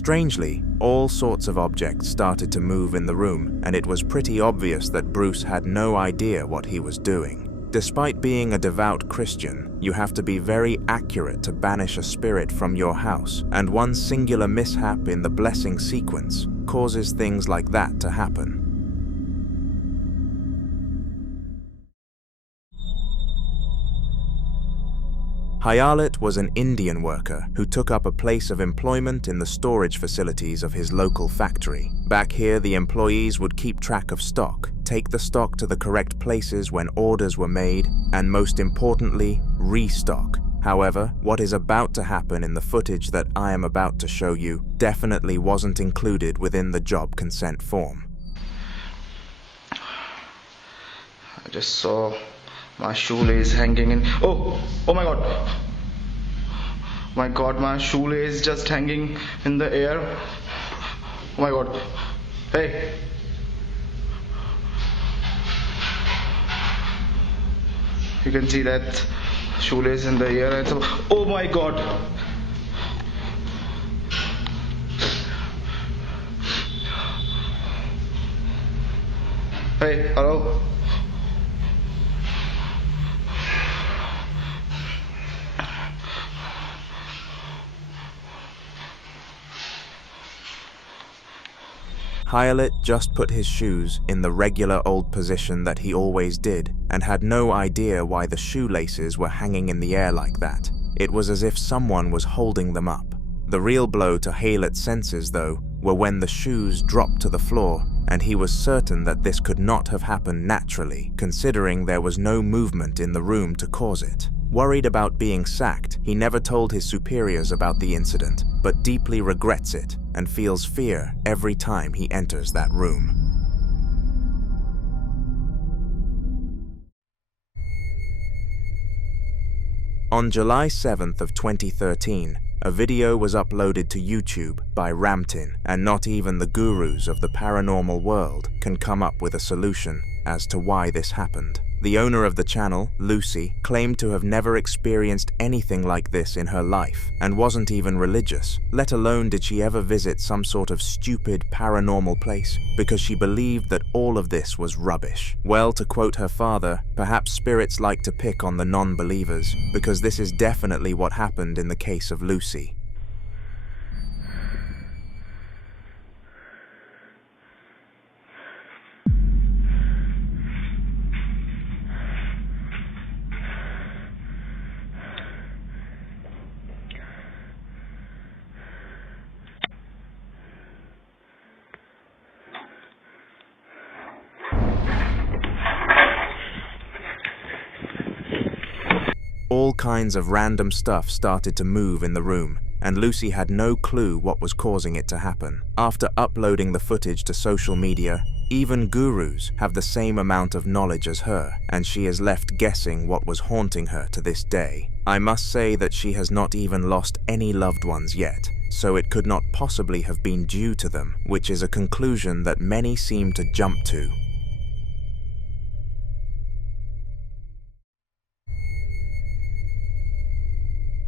Strangely, all sorts of objects started to move in the room, and it was pretty obvious that Bruce had no idea what he was doing. Despite being a devout Christian, you have to be very accurate to banish a spirit from your house, and one singular mishap in the blessing sequence causes things like that to happen. Hayalet was an Indian worker who took up a place of employment in the storage facilities of his local factory. Back here, the employees would keep track of stock, take the stock to the correct places when orders were made, and most importantly, restock. However, what is about to happen in the footage that I am about to show you definitely wasn't included within the job consent form. I just saw my shoelace hanging in. Oh my god. My god, my shoelace just hanging in the air. Oh my god. Hey. You can see that shoelace in the air. Oh my god. Hey, hello. Hayalet just put his shoes in the regular old position that he always did, and had no idea why the shoelaces were hanging in the air like that. It was as if someone was holding them up. The real blow to Hayalet's senses, though, were when the shoes dropped to the floor, and he was certain that this could not have happened naturally, considering there was no movement in the room to cause it. Worried about being sacked, he never told his superiors about the incident, but deeply regrets it and feels fear every time he enters that room. On July 7th of 2013, a video was uploaded to YouTube by Ramtin, and not even the gurus of the paranormal world can come up with a solution as to why this happened. The owner of the channel, Lucy, claimed to have never experienced anything like this in her life and wasn't even religious, let alone did she ever visit some sort of stupid paranormal place, because she believed that all of this was rubbish. Well, to quote her father, perhaps spirits like to pick on the non-believers, because this is definitely what happened in the case of Lucy. All kinds of random stuff started to move in the room, and Lucy had no clue what was causing it to happen. After uploading the footage to social media, even gurus have the same amount of knowledge as her, and she is left guessing what was haunting her to this day. I must say that she has not even lost any loved ones yet, so it could not possibly have been due to them, which is a conclusion that many seem to jump to.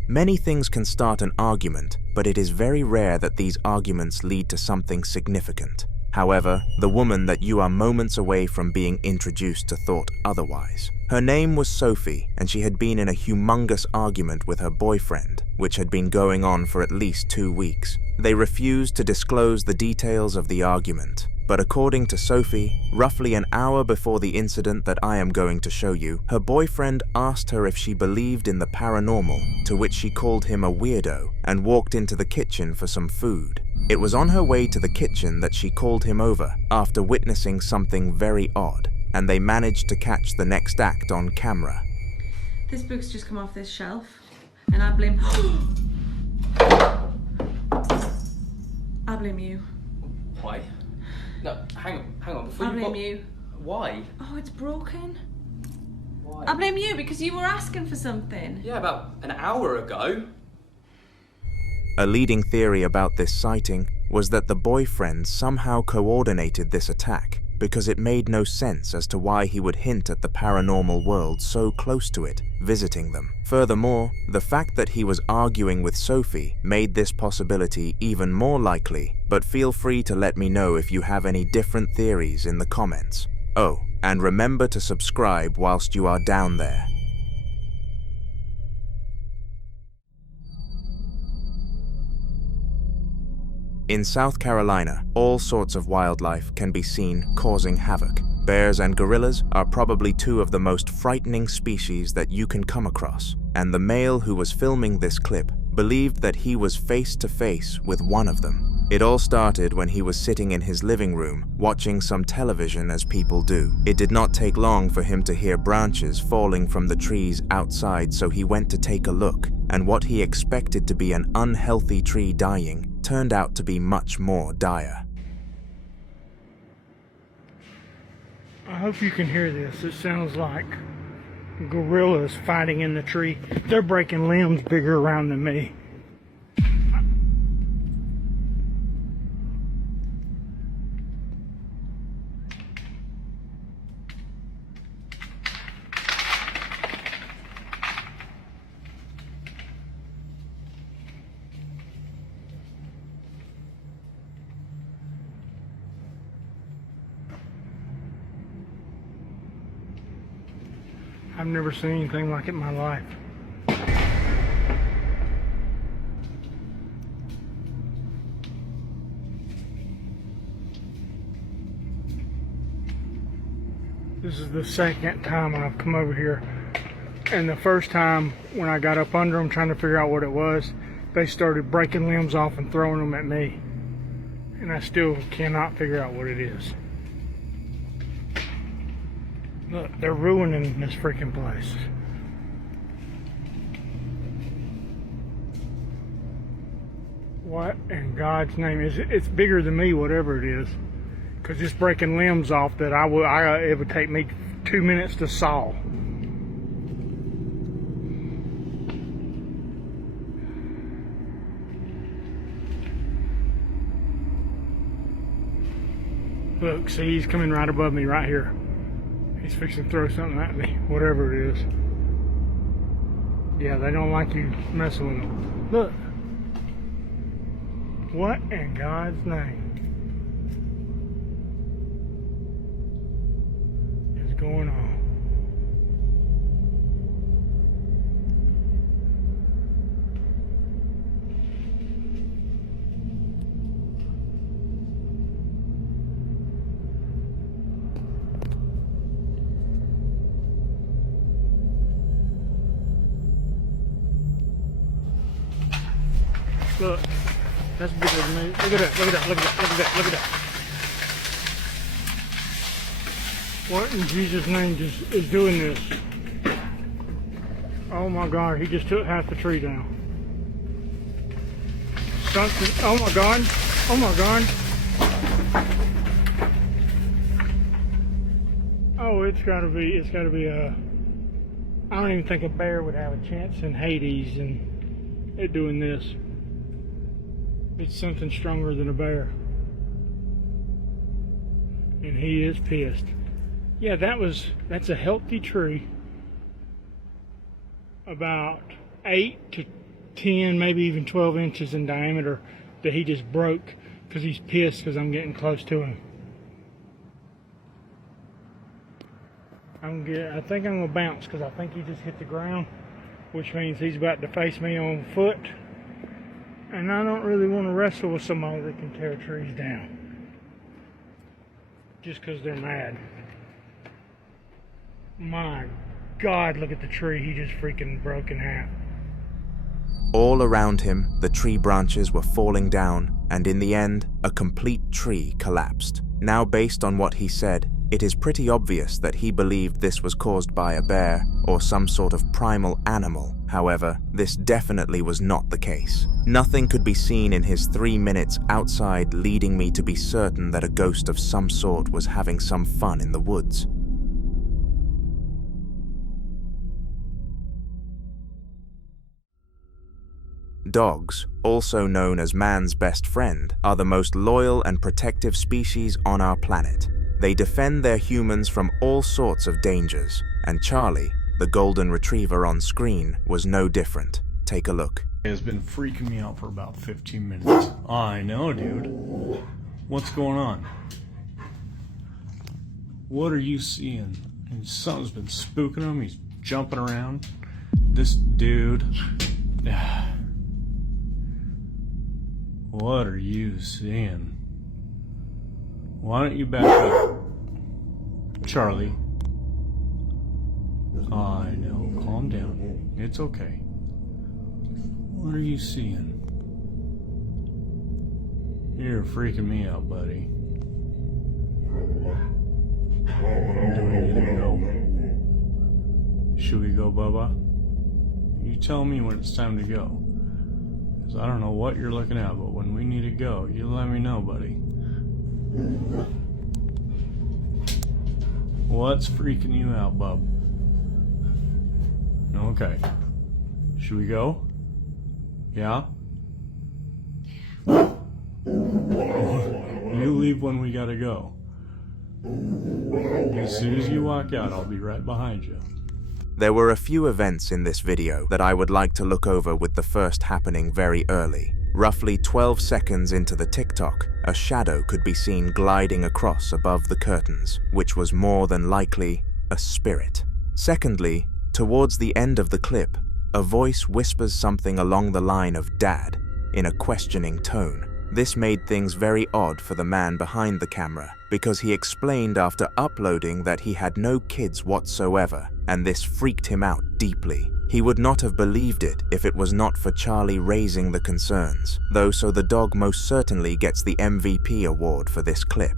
Many things can start an argument, but it is very rare that these arguments lead to something significant. However, the woman that you are moments away from being introduced to thought otherwise. Her name was Sophie, and she had been in a humongous argument with her boyfriend, which had been going on for at least 2 weeks. They refused to disclose the details of the argument, but according to Sophie, roughly an hour before the incident that I am going to show you, her boyfriend asked her if she believed in the paranormal, to which she called him a weirdo and walked into the kitchen for some food. It was on her way to the kitchen that she called him over after witnessing something very odd, and they managed to catch the next act on camera. This book's just come off this shelf, and I blame you. Why? No, hang on. Before I blame you. Why? Oh, it's broken. Why? I blame you because you were asking for something. Yeah, about an hour ago. A leading theory about this sighting was that the boyfriend somehow coordinated this attack, because it made no sense as to why he would hint at the paranormal world so close to it, visiting them. Furthermore, the fact that he was arguing with Sophie made this possibility even more likely, but feel free to let me know if you have any different theories in the comments. Oh, and remember to subscribe whilst you are down there. In South Carolina, all sorts of wildlife can be seen causing havoc. Bears and gorillas are probably two of the most frightening species that you can come across, and the male who was filming this clip believed that he was face to face with one of them. It all started when he was sitting in his living room watching some television as people do. It did not take long for him to hear branches falling from the trees outside, so he went to take a look, and what he expected to be an unhealthy tree dying turned out to be much more dire. I hope you can hear this. It sounds like gorillas fighting in the tree. They're breaking limbs bigger around than me. I've never seen anything like it in my life. This is the second time I've come over here. And the first time when I got up under them trying to figure out what it was, they started breaking limbs off and throwing them at me. And I still cannot figure out what it is. Look, they're ruining this freaking place. What in God's name is it? It's bigger than me, whatever it is. Because it's breaking limbs off that it would take me 2 minutes to saw. Look, see, he's coming right above me right here. He's fixing to throw something at me, whatever it is. Yeah, they don't like you messing with them. Look. What in God's name is going on? Look, that's bigger than me. Look at that, look at that, look at that, look at that, look at that. What in Jesus' name is doing this? Oh my God, he just took half the tree down. Something, oh my God, oh my God. Oh, it's gotta be a, I don't even think a bear would have a chance in Hades and it doing this. It's something stronger than a bear. And he is pissed. Yeah, that's a healthy tree. About 8 to 10, maybe even 12 inches in diameter that he just broke because he's pissed because I'm getting close to him. I think I'm gonna bounce because I think he just hit the ground, which means he's about to face me on foot. And I don't really want to wrestle with somebody that can tear trees down. Just because they're mad. My God, look at the tree he just freaking broke in half. All around him, the tree branches were falling down, and in the end, a complete tree collapsed. Now, based on what he said, it is pretty obvious that he believed this was caused by a bear or some sort of primal animal. However, this definitely was not the case. Nothing could be seen in his 3 minutes outside, leading me to be certain that a ghost of some sort was having some fun in the woods. Dogs, also known as man's best friend, are the most loyal and protective species on our planet. They defend their humans from all sorts of dangers, and Charlie, the golden retriever on screen, was no different. Take a look. It has been freaking me out for about 15 minutes. I know, dude. What's going on? What are you seeing? And something's been spooking him. He's jumping around. This dude. What are you seeing? Why don't you back up? Charlie. I know. Calm down. It's okay. What are you seeing? You're freaking me out, buddy. Do we need to go? Should we go, Bubba? You tell me when it's time to go. Because I don't know what you're looking at, but when we need to go, you let me know, buddy. What's freaking you out, bub? Okay. Should we go? Yeah? You leave when we gotta go. As soon as you walk out, I'll be right behind you. There were a few events in this video that I would like to look over, with the first happening very early. Roughly 12 seconds into the TikTok, a shadow could be seen gliding across above the curtains, which was more than likely a spirit. Secondly, towards the end of the clip, a voice whispers something along the line of "Dad" in a questioning tone. This made things very odd for the man behind the camera, because he explained after uploading that he had no kids whatsoever, and this freaked him out deeply. He would not have believed it if it was not for Charlie raising the concerns, though, so the dog most certainly gets the MVP award for this clip.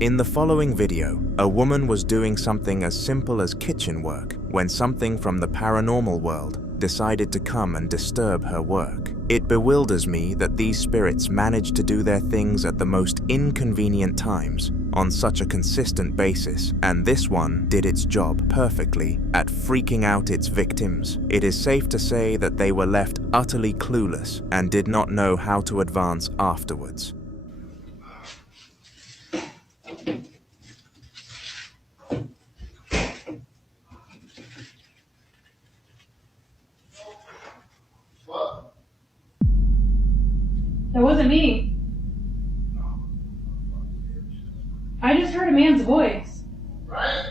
In the following video, a woman was doing something as simple as kitchen work when something from the paranormal world decided to come and disturb her work. It bewilders me that these spirits manage to do their things at the most inconvenient times on such a consistent basis, and this one did its job perfectly at freaking out its victims. It is safe to say that they were left utterly clueless and did not know how to advance afterwards. That wasn't me. I just heard a man's voice. Right?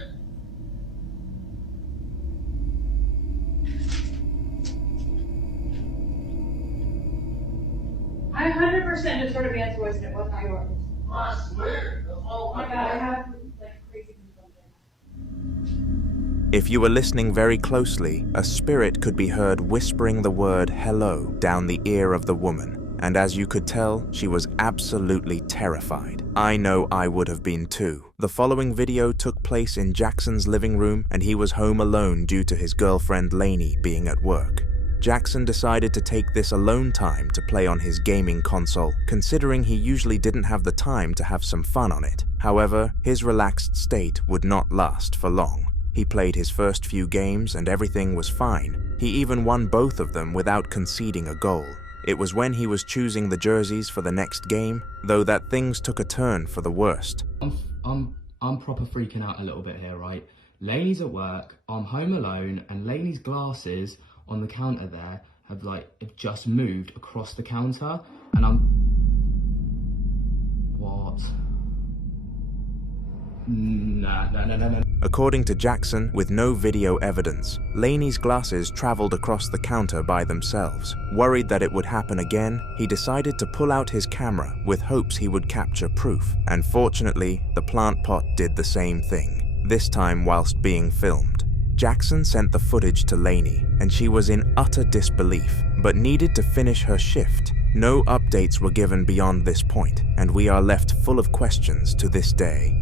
I 100% just heard a man's voice and it was not yours. I swear. Oh my god, I have like crazy goosebumps. If you were listening very closely, a spirit could be heard whispering the word "hello" down the ear of the woman. And as you could tell, she was absolutely terrified. I know I would have been too. The following video took place in Jackson's living room, and he was home alone due to his girlfriend Lainey being at work. Jackson decided to take this alone time to play on his gaming console, considering he usually didn't have the time to have some fun on it. However, his relaxed state would not last for long. He played his first few games and everything was fine. He even won both of them without conceding a goal. It was when he was choosing the jerseys for the next game, though, that things took a turn for the worst. I'm proper freaking out a little bit here, right? Lainey's at work, I'm home alone, and Lainey's glasses on the counter there have just moved across the counter, and what? No. According to Jackson, with no video evidence, Lainey's glasses traveled across the counter by themselves. Worried that it would happen again, he decided to pull out his camera with hopes he would capture proof, and fortunately, the plant pot did the same thing, this time whilst being filmed. Jackson sent the footage to Lainey, and she was in utter disbelief, but needed to finish her shift. No updates were given beyond this point, and we are left full of questions to this day.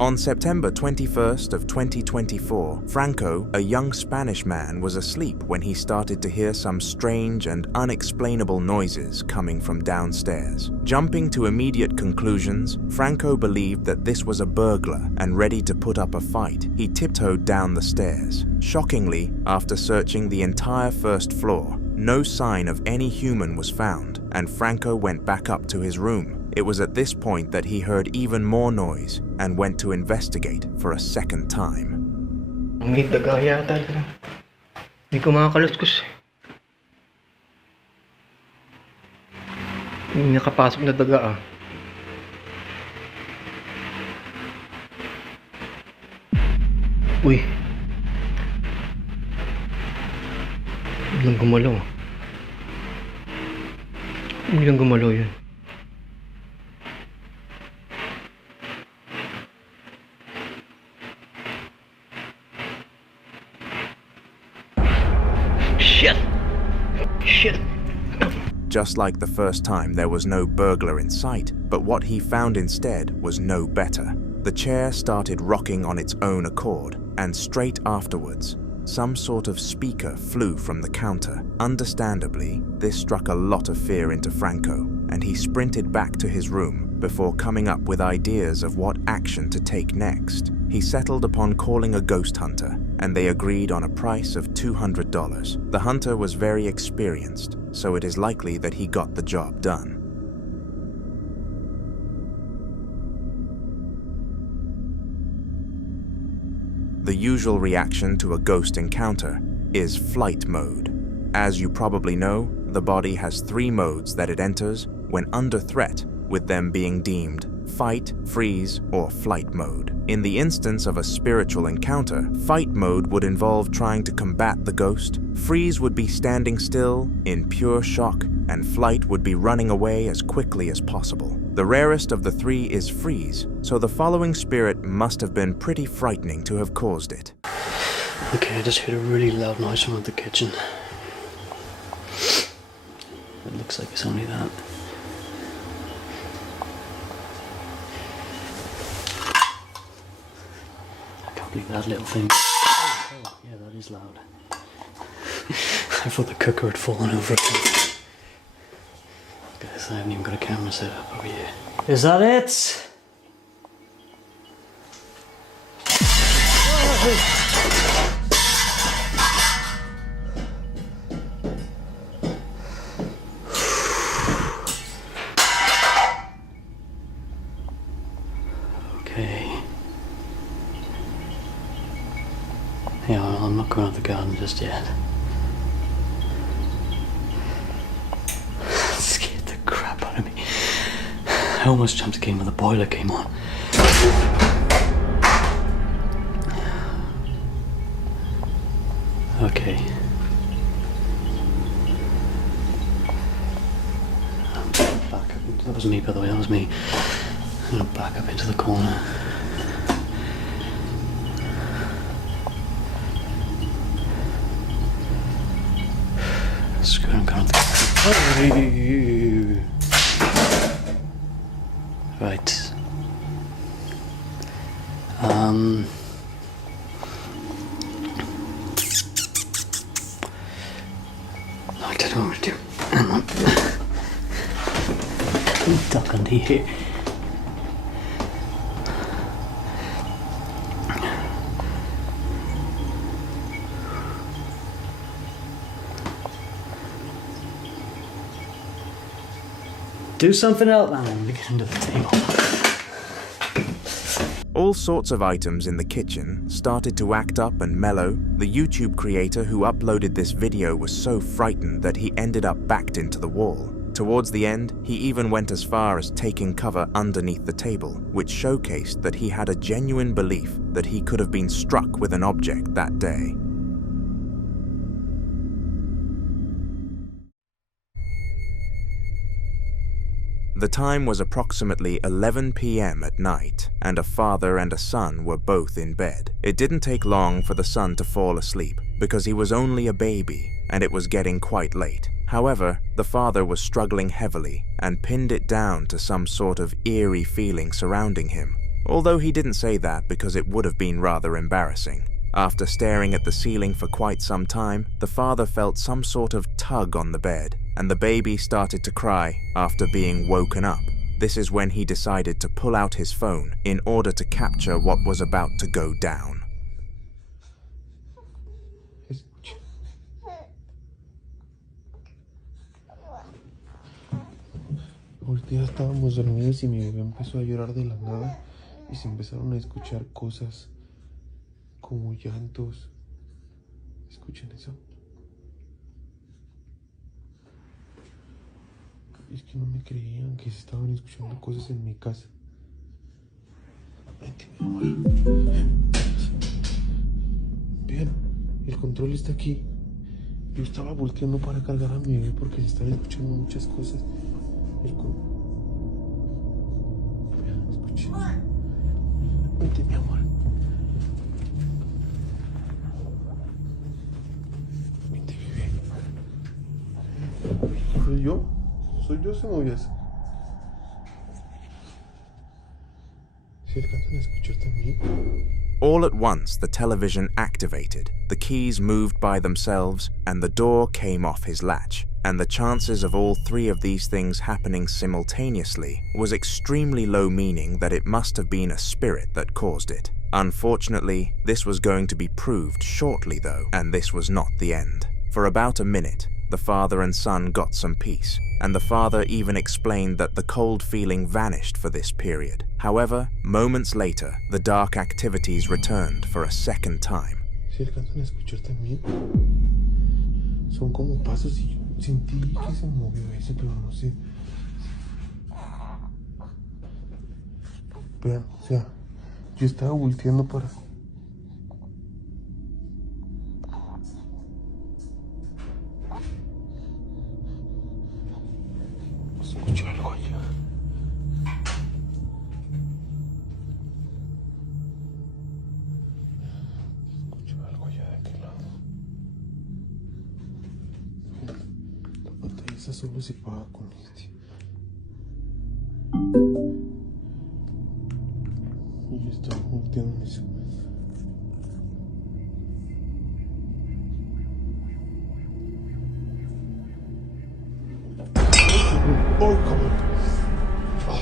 On September 21st of 2024, Franco, a young Spanish man, was asleep when he started to hear some strange and unexplainable noises coming from downstairs. Jumping to immediate conclusions, Franco believed that this was a burglar and ready to put up a fight. He tiptoed down the stairs. Shockingly, after searching the entire first floor, no sign of any human was found, and Franco went back up to his room. It was at this point that he heard even more noise and went to investigate for a second time. May daga yata dito. Hindi ko makakaluskus. May nakapasok na daga ah. Uy. Biglang gumalaw. Biglang gumalaw yun. Shit. Just like the first time, there was no burglar in sight, but what he found instead was no better. The chair started rocking on its own accord, and straight afterwards, some sort of speaker flew from the counter. Understandably, this struck a lot of fear into Franco, and he sprinted back to his room before coming up with ideas of what action to take next. He settled upon calling a ghost hunter, and they agreed on a price of $200. The hunter was very experienced, so it is likely that he got the job done. The usual reaction to a ghost encounter is flight mode. As you probably know, the body has 3 modes that it enters when under threat, with them being deemed fight, freeze, or flight mode. In the instance of a spiritual encounter, fight mode would involve trying to combat the ghost, freeze would be standing still in pure shock, and flight would be running away as quickly as possible. The rarest of the 3 is freeze, so the following spirit must have been pretty frightening to have caused it. Okay, I just heard a really loud noise from the kitchen. It looks like it's only that. That little thing. Oh, yeah, that is loud. I thought the cooker had fallen over. Guys, I haven't even got a camera set up over here. Is that it? Yeah, I'm not going out the garden just yet. It scared the crap out of me. I almost jumped again when the boiler came on. Okay. Back up. That was me, by the way, that was me. I'm gonna back up into the corner. Screw, I'm going to right. I don't know what to do. Hang on. Duck under here. Do something else, man. Let me get under the table. All sorts of items in the kitchen started to act up and mellow. The YouTube creator who uploaded this video was so frightened that he ended up backed into the wall. Towards the end, he even went as far as taking cover underneath the table, which showcased that he had a genuine belief that he could have been struck with an object that day. The time was approximately 11 p.m. at night, and a father and a son were both in bed. It didn't take long for the son to fall asleep, because he was only a baby, and it was getting quite late. However, the father was struggling heavily, and pinned it down to some sort of eerie feeling surrounding him, Although he didn't say that because it would have been rather embarrassing. After staring at the ceiling for quite some time, the father felt some sort of tug on the bed, and the baby started to cry after being woken up. This is when he decided to pull out his phone in order to capture what was about to go down. Ahorita ya estábamos dormidos y mi bebé empezó a llorar de la nada y se empezaron a escuchar cosas como llantos. ¿Escuchan eso? Es que no me creían que se estaban escuchando cosas en mi casa. Vente, mi amor. Vean, el control está aquí. Yo estaba volteando para cargar a mi bebé porque se estaban escuchando muchas cosas. Escuchen. Vente, mi amor. Vente, bebé. ¿Soy yo? ¿Soy yo, se movió así? ¿Se alcanzan a escuchar también? All at once, the television activated, the keys moved by themselves, and the door came off his latch. And the chances of all three of these things happening simultaneously was extremely low, meaning that it must have been a spirit that caused it. Unfortunately, this was going to be proved shortly though, and this was not the end. For about a minute, the father and son got some peace, and the father even explained that the cold feeling vanished for this period. However, moments later, the dark activities returned for a second time. ¿Se alcanzan a escuchar también? Son como pasos y sentí que se movió eso, pero no sé. Vean, o sea, yo estaba volteando para... Escucho algo allá. Escucho algo allá de aquel lado. La pantalla esa solo se paga con este. Y yo estaba volteando en eso. ¡Oh, cabrón! ¡Ah!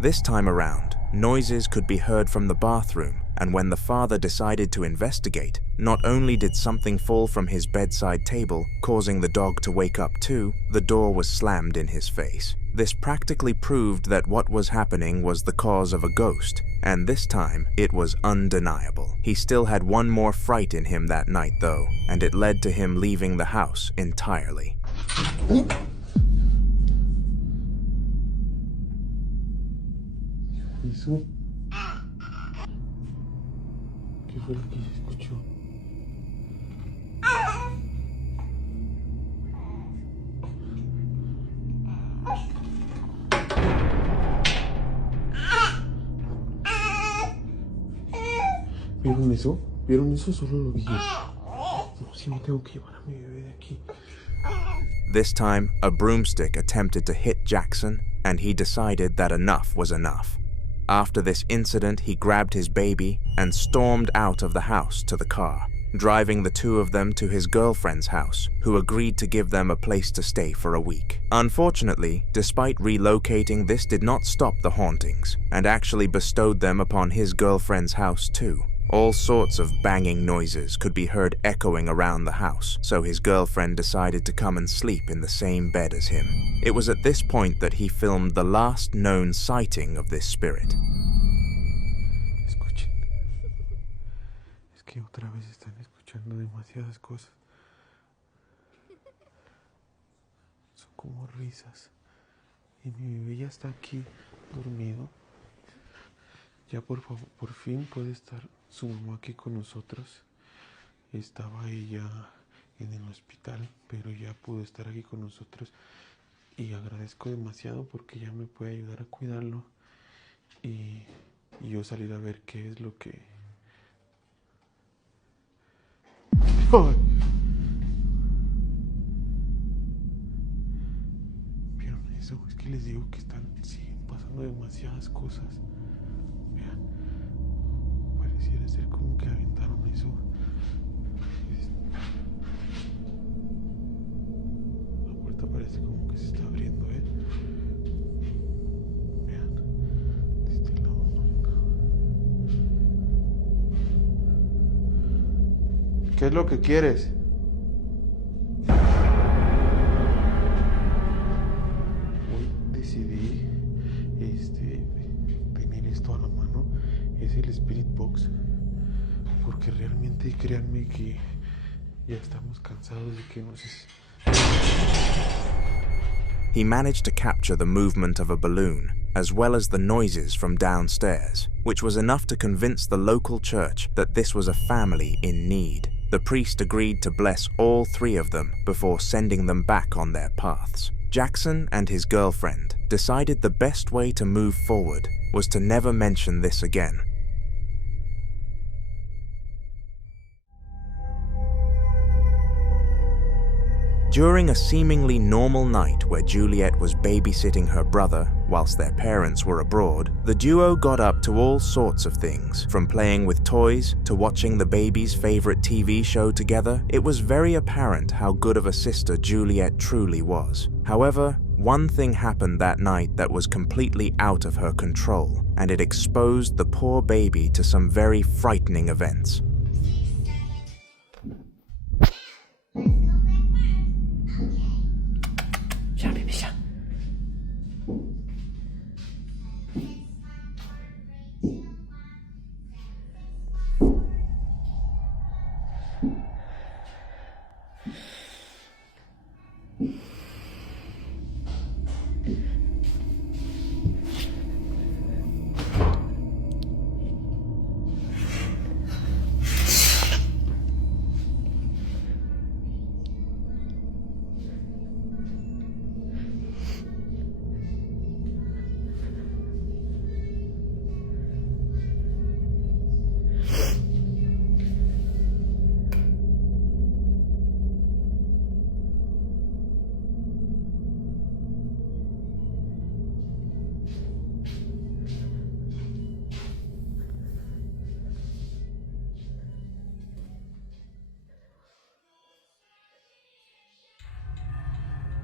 This time around, noises could be heard from the bathroom, and when the father decided to investigate, not only did something fall from his bedside table, causing the dog to wake up too, the door was slammed in his face. This practically proved that what was happening was the cause of a ghost, and this time it was undeniable. He still had one more fright in him that night though, and it led to him leaving the house entirely. ¿Eso? ¿Qué fue lo que se escuchó? ¿Vieron eso? ¿Vieron eso? Solo lo vi. No, sí me tengo que llevar a mi bebé de aquí. This time, a broomstick attempted to hit Jackson, and he decided that enough was enough. After this incident, he grabbed his baby and stormed out of the house to the car, driving the two of them to his girlfriend's house, who agreed to give them a place to stay for a week. Unfortunately, despite relocating, this did not stop the hauntings, and actually bestowed them upon his girlfriend's house too. All sorts of banging noises could be heard echoing around the house, so his girlfriend decided to come and sleep in the same bed as him. It was at this point that he filmed the last known sighting of this spirit. Escuchen. Es que otra vez están escuchando demasiadas cosas. Son como risas. Y mi bebé ya está aquí dormido. Ya por fin puede estar su mamá aquí con nosotros. estaba ella en el hospital, pero ya pudo estar aquí con nosotros y agradezco demasiado porque ya me puede ayudar a cuidarlo y yo salir a ver qué es lo que... ¡Ay! ¿Vieron eso? Es que les digo que siguen pasando demasiadas cosas. Vean, pareciera ser como que aventaron eso. La puerta parece como que se está abriendo, Vean, de este lado no hay nada. ¿Qué es lo que quieres? Hoy decidí tener esto a la mano. Es el Spirit Box. Porque realmente créanme que ya estamos cansados de que nos... He managed to capture the movement of a balloon, as well as the noises from downstairs, which was enough to convince the local church that this was a family in need. The priest agreed to bless all three of them before sending them back on their paths. Jackson and his girlfriend decided the best way to move forward was to never mention this again. During a seemingly normal night where Juliet was babysitting her brother whilst their parents were abroad, the duo got up to all sorts of things, from playing with toys to watching the baby's favorite TV show together. It was very apparent how good of a sister Juliet truly was. However, one thing happened that night that was completely out of her control, and it exposed the poor baby to some very frightening events.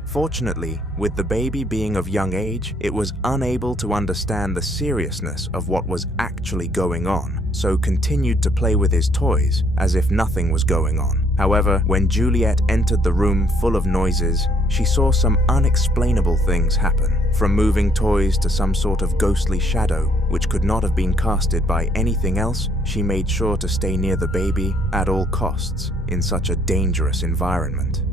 Fortunately, with the baby being of young age, it was unable to understand the seriousness of what was actually going on, so continued to play with his toys as if nothing was going on. However, when Juliet entered the room full of noises, she saw some unexplainable things happen, from moving toys to some sort of ghostly shadow, which could not have been casted by anything else. She made sure to stay near the baby at all costs in such a dangerous environment.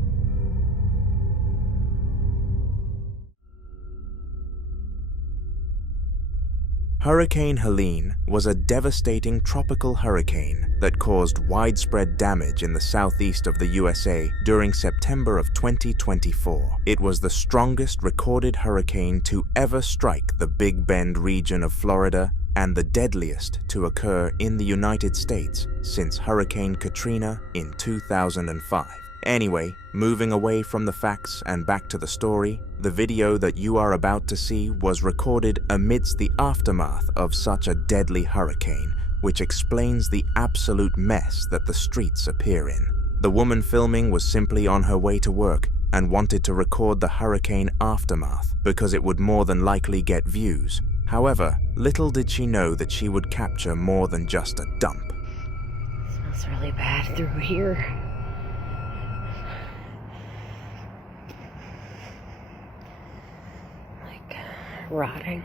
Hurricane Helene was a devastating tropical hurricane that caused widespread damage in the southeast of the USA during September of 2024. It was the strongest recorded hurricane to ever strike the Big Bend region of Florida and the deadliest to occur in the United States since Hurricane Katrina in 2005. Anyway, moving away from the facts and back to the story, the video that you are about to see was recorded amidst the aftermath of such a deadly hurricane, which explains the absolute mess that the streets appear in. The woman filming was simply on her way to work and wanted to record the hurricane aftermath because it would more than likely get views. However, little did she know that she would capture more than just a dump. It smells really bad through here. Rotting.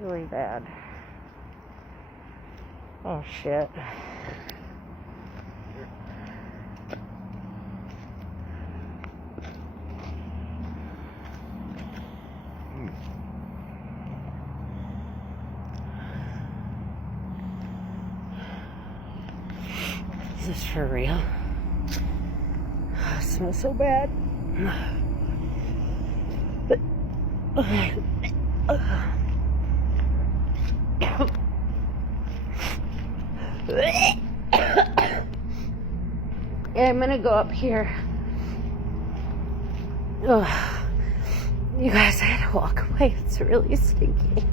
Really bad. Oh shit. this for real? It smells so bad. I'm gonna go up here. Ugh. You guys, I had to walk away. It's really stinky.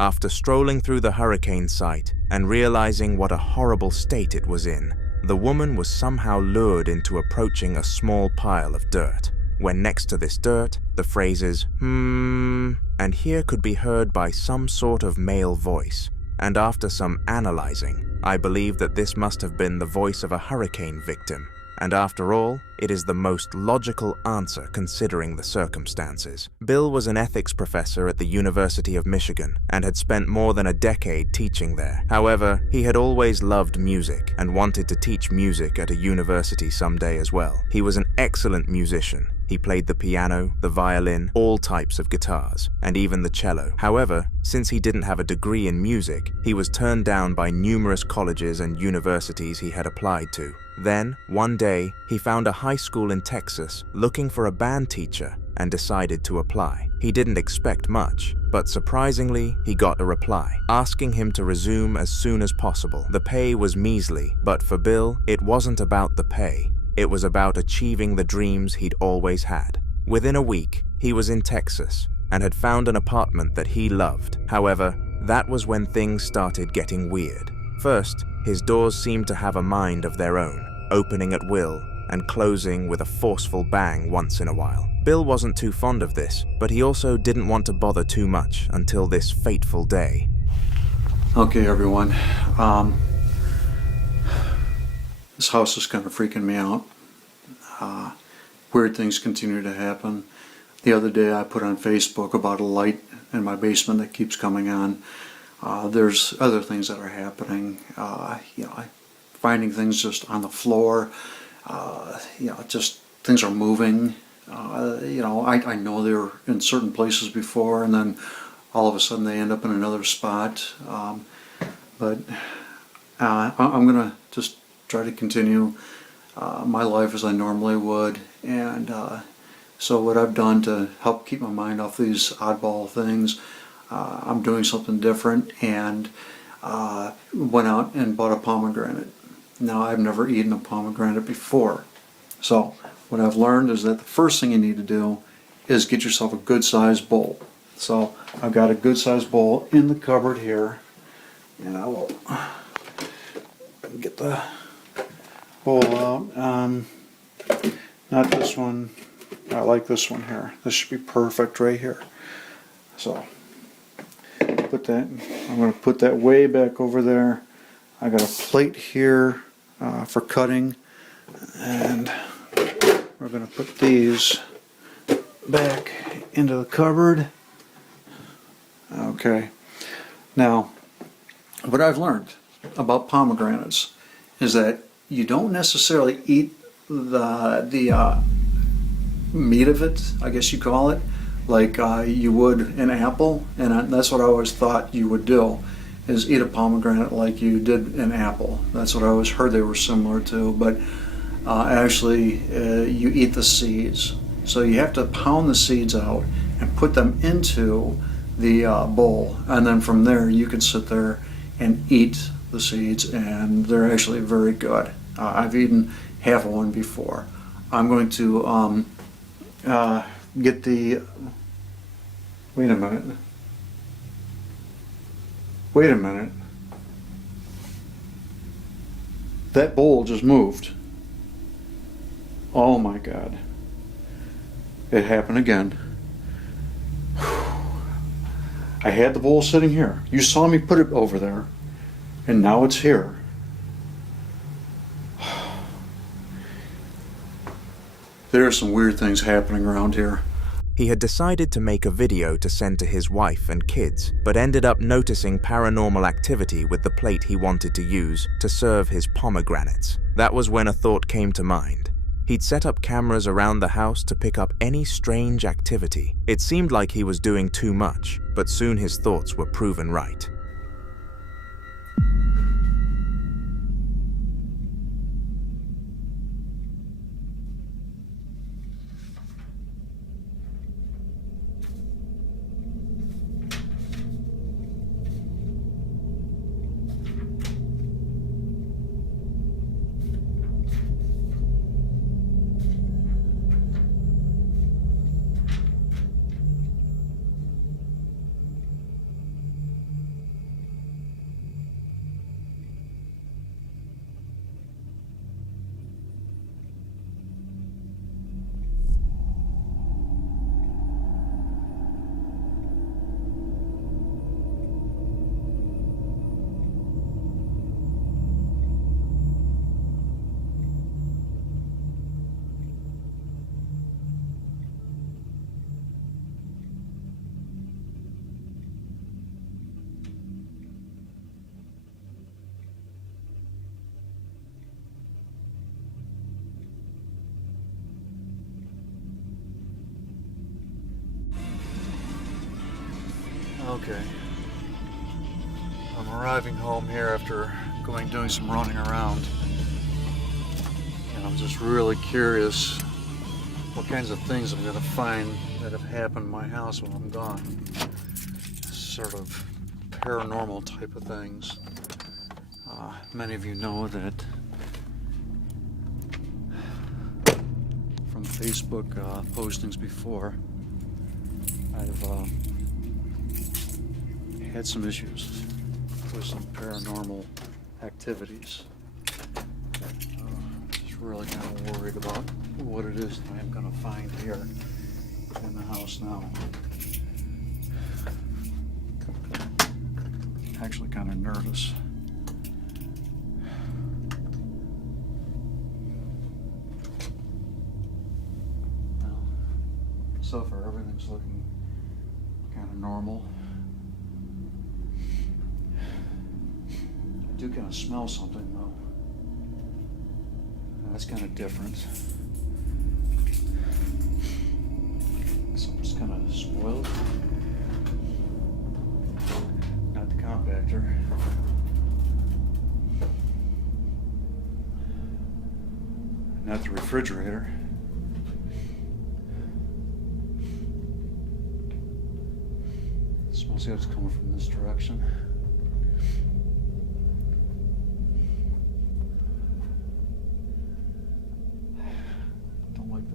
After strolling through the hurricane site and realizing what a horrible state it was in, the woman was somehow lured into approaching a small pile of dirt. When next to this dirt, the phrases, and here could be heard by some sort of male voice. And after some analyzing, I believe that this must have been the voice of a hurricane victim. And after all, it is the most logical answer considering the circumstances. Bill was an ethics professor at the University of Michigan and had spent more than a decade teaching there. However, he had always loved music and wanted to teach music at a university someday as well. He was an excellent musician. He played the piano, the violin, all types of guitars, and even the cello. However, since he didn't have a degree in music, he was turned down by numerous colleges and universities he had applied to. Then, one day, he found a high school in Texas looking for a band teacher and decided to apply. He didn't expect much, but surprisingly, he got a reply, asking him to resume as soon as possible. The pay was measly, but for Bill, it wasn't about the pay. It was about achieving the dreams he'd always had. Within a week, he was in Texas and had found an apartment that he loved. However, that was when things started getting weird. First, his doors seemed to have a mind of their own, opening at will and closing with a forceful bang once in a while. Bill wasn't too fond of this, but he also didn't want to bother too much until this fateful day. Okay, everyone. This house is kind of freaking me out. Weird things continue to happen. The other day I put on Facebook about a light in my basement that keeps coming on. There's other things that are happening. Finding things just on the floor. Just things are moving. I know they were in certain places before, and then all of a sudden they end up in another spot. But I'm gonna just try to continue my life as I normally would, and so what I've done to help keep my mind off these oddball things, I'm doing something different, and went out and bought a pomegranate. Now, I've never eaten a pomegranate before, so what I've learned is that the first thing you need to do is get yourself a good sized bowl. So I've got a good sized bowl in the cupboard here, and I will get the bowl out. Not this one. I like this one here. This should be perfect right here. So put that. I'm going to put that way back over there. I got a plate here for cutting, and we're going to put these back into the cupboard. Okay. Now, what I've learned about pomegranates is that you don't necessarily eat the meat of it, I guess you call it, like you would an apple, and that's what I always thought you would do, is eat a pomegranate like you did an apple. That's what I always heard they were similar to, but actually you eat the seeds. So you have to pound the seeds out and put them into the bowl, and then from there you can sit there and eat the seeds, and they're actually very good. I've eaten half of one before. I'm going to get the... Wait a minute. Wait a minute. That bowl just moved. Oh my God. It happened again. I had the bowl sitting here. You saw me put it over there, and now it's here. There are some weird things happening around here. He had decided to make a video to send to his wife and kids, but ended up noticing paranormal activity with the plate he wanted to use to serve his pomegranates. That was when a thought came to mind. He'd set up cameras around the house to pick up any strange activity. It seemed like he was doing too much, but soon his thoughts were proven right. Okay. I'm arriving home here after doing some running around. And I'm just really curious what kinds of things I'm gonna find that have happened in my house when I'm gone. Sort of paranormal type of things. Many of you know that from Facebook postings before, I've had some issues with some paranormal activities. Just really kind of worried about what it is that I'm going to find here in the house now. Actually kind of nervous. Well, so far everything's looking kind of normal. I do kind of smell something though. That's kind of different. Something's kind of spoiled. Not the compactor. Not the refrigerator. It smells like it's coming from this direction.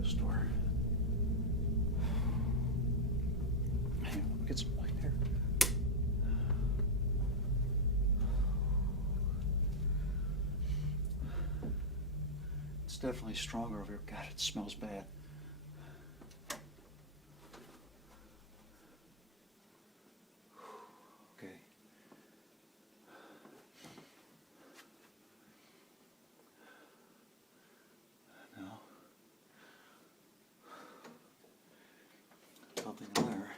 This door. Hang on, let me get some light here. It's definitely stronger over here. God, it smells bad. Okay. Nothing in there.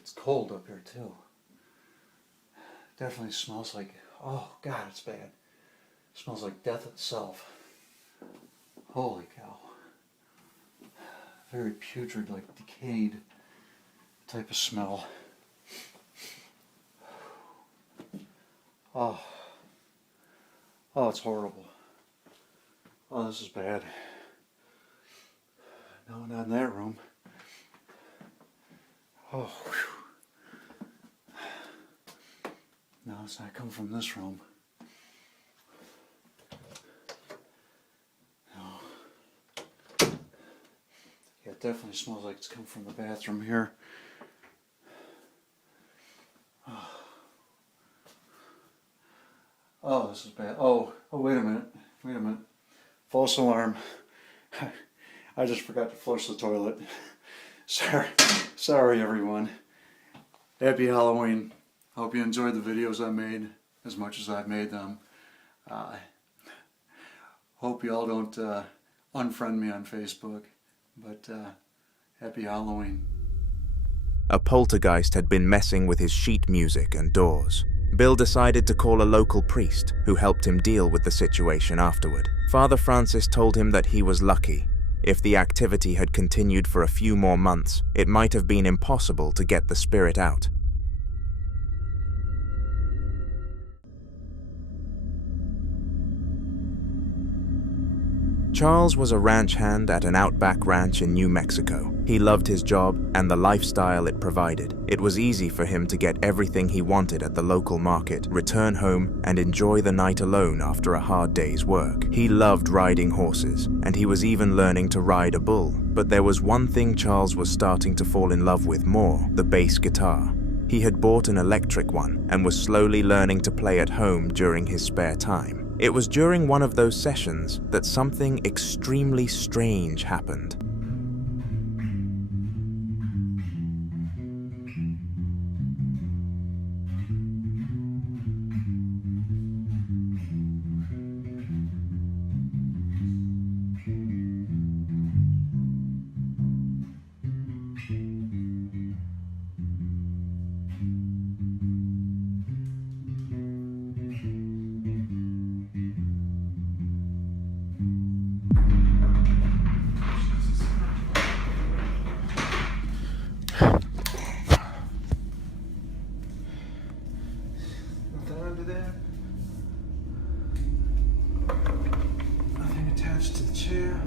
It's cold up here too. Definitely smells like, oh God, it's bad. It smells like death itself. Holy cow. Very putrid, like decayed type of smell. Oh, it's horrible. Oh, this is bad. No, not in that room. Oh, whew. No, it's not coming from this room. No. Yeah, it definitely smells like it's coming from the bathroom here. Oh, this is bad. Oh, wait a minute. False alarm. I just forgot to flush the toilet. Sorry everyone. Happy Halloween. Hope you enjoyed the videos I made as much as I've made them. Hope you all don't unfriend me on Facebook, but happy Halloween. A poltergeist had been messing with his sheet music and doors. Bill decided to call a local priest, who helped him deal with the situation afterward. Father Francis told him that he was lucky. If the activity had continued for a few more months, it might have been impossible to get the spirit out. Charles was a ranch hand at an outback ranch in New Mexico. He loved his job and the lifestyle it provided. It was easy for him to get everything he wanted at the local market, return home, and enjoy the night alone after a hard day's work. He loved riding horses, and he was even learning to ride a bull. But there was one thing Charles was starting to fall in love with more: the bass guitar. He had bought an electric one and was slowly learning to play at home during his spare time. It was during one of those sessions that something extremely strange happened. Nothing attached to the chair.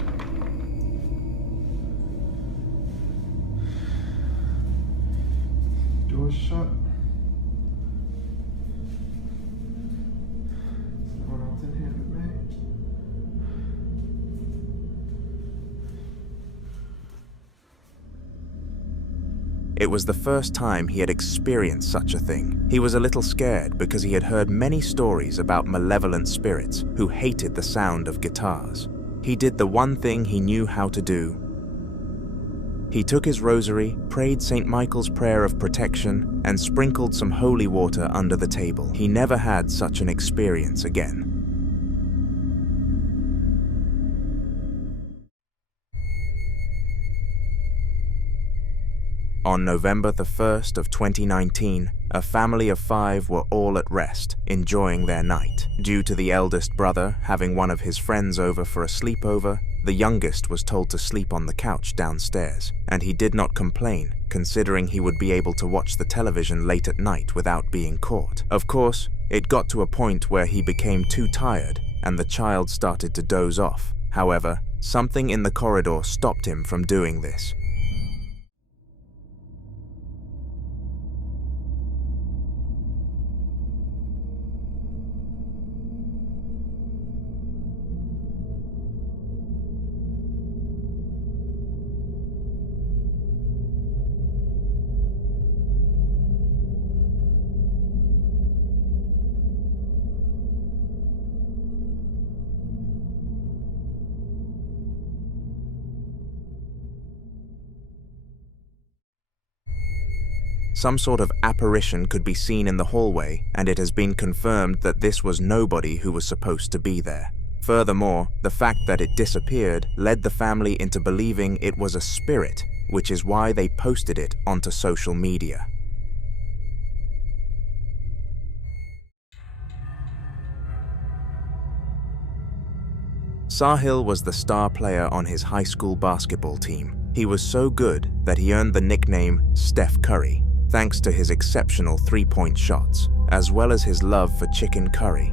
Door's shut. No one else in here but me. It was the first time he had experienced such a thing. He was a little scared because he had heard many stories about malevolent spirits who hated the sound of guitars. He did the one thing he knew how to do. He took his rosary, prayed St. Michael's prayer of protection, and sprinkled some holy water under the table. He never had such an experience again. On November the 1st of 2019, a family of 5 were all at rest, enjoying their night. Due to the eldest brother having one of his friends over for a sleepover, the youngest was told to sleep on the couch downstairs, and he did not complain, considering he would be able to watch the television late at night without being caught. Of course, it got to a point where he became too tired, and the child started to doze off. However, something in the corridor stopped him from doing this. Some sort of apparition could be seen in the hallway, and it has been confirmed that this was nobody who was supposed to be there. Furthermore, the fact that it disappeared led the family into believing it was a spirit, which is why they posted it onto social media. Sahil was the star player on his high school basketball team. He was so good that he earned the nickname Steph Curry, thanks to his exceptional three-point shots, as well as his love for chicken curry.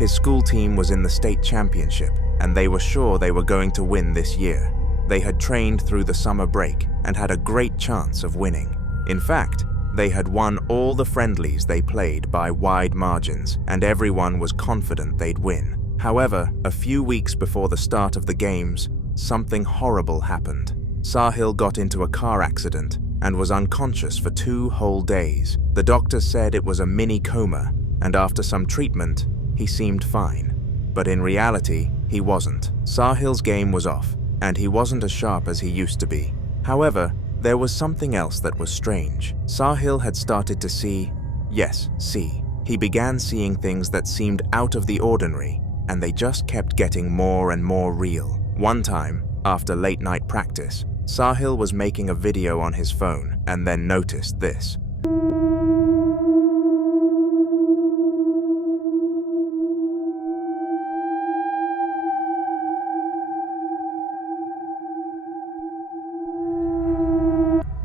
His school team was in the state championship, and they were sure they were going to win this year. They had trained through the summer break and had a great chance of winning. In fact, they had won all the friendlies they played by wide margins, and everyone was confident they'd win. However, a few weeks before the start of the games, something horrible happened. Sahil got into a car accident and was unconscious for 2 whole days. The doctor said it was a mini coma, and after some treatment, he seemed fine. But in reality, he wasn't. Sahil's game was off, and he wasn't as sharp as he used to be. However, there was something else that was strange. Sahil had started to see Yes, see. He began seeing things that seemed out of the ordinary, and they just kept getting more and more real. One time, after late night practice, Sahil was making a video on his phone and then noticed this.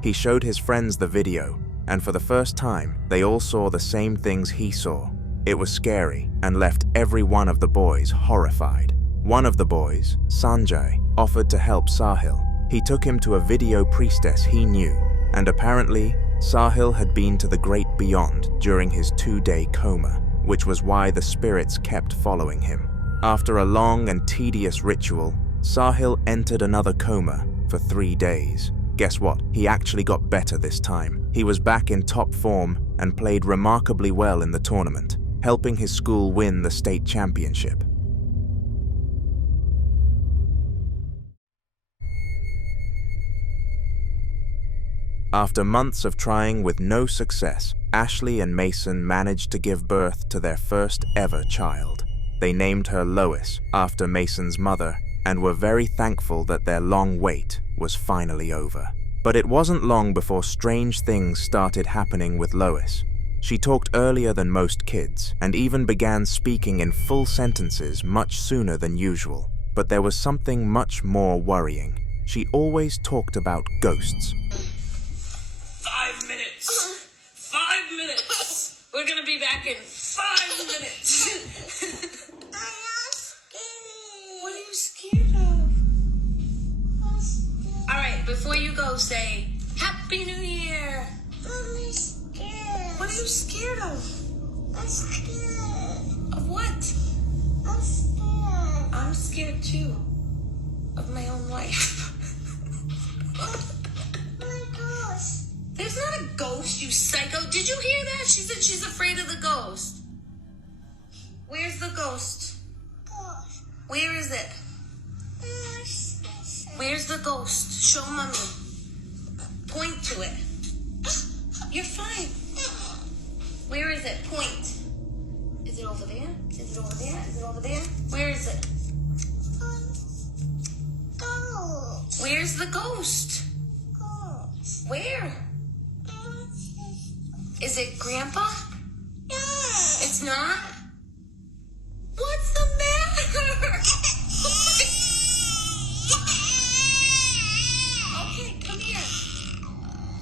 He showed his friends the video, and for the first time, they all saw the same things he saw. It was scary and left every one of the boys horrified. One of the boys, Sanjay, offered to help Sahil. He took him to a video priestess he knew, and apparently, Sahil had been to the great beyond during his 2-day coma, which was why the spirits kept following him. After a long and tedious ritual, Sahil entered another coma for 3 days. Guess what? He actually got better this time. He was back in top form and played remarkably well in the tournament, helping his school win the state championship. After months of trying with no success, Ashley and Mason managed to give birth to their first ever child. They named her Lois after Mason's mother and were very thankful that their long wait was finally over. But it wasn't long before strange things started happening with Lois. She talked earlier than most kids and even began speaking in full sentences much sooner than usual. But there was something much more worrying. She always talked about ghosts. 5 minutes! 5 minutes! We're gonna be back in 5 minutes! What are you scared of? Alright, before you go, say, Happy New Year! I'm scared. What are you scared of? I'm scared. Of what? I'm scared. I'm scared too. Of my own life. My ghost. There's not a ghost, you psycho. Did you hear that? She said she's afraid of the ghost. Where's the ghost? Ghost. Where is it? Where's the ghost? Show mommy. Point to it. You're fine. Where is it? Point. Is it over there? Is it over there? Is it over there? Where is it? Ghost. Where's the ghost? Ghost. Where? Is it Grandpa? No. It's not? What's the matter? Okay, come here.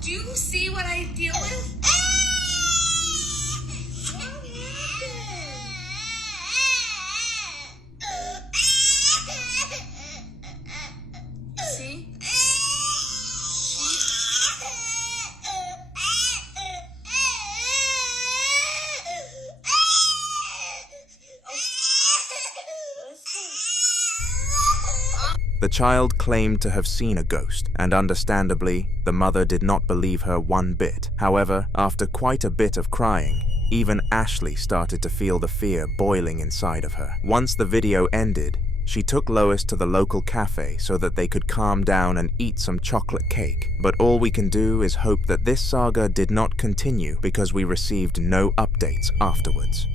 Do you see what I deal with? See? The child claimed to have seen a ghost, and understandably, the mother did not believe her one bit. However, after quite a bit of crying, even Ashley started to feel the fear boiling inside of her. Once the video ended, she took Lois to the local cafe so that they could calm down and eat some chocolate cake. But all we can do is hope that this saga did not continue because we received no updates afterwards.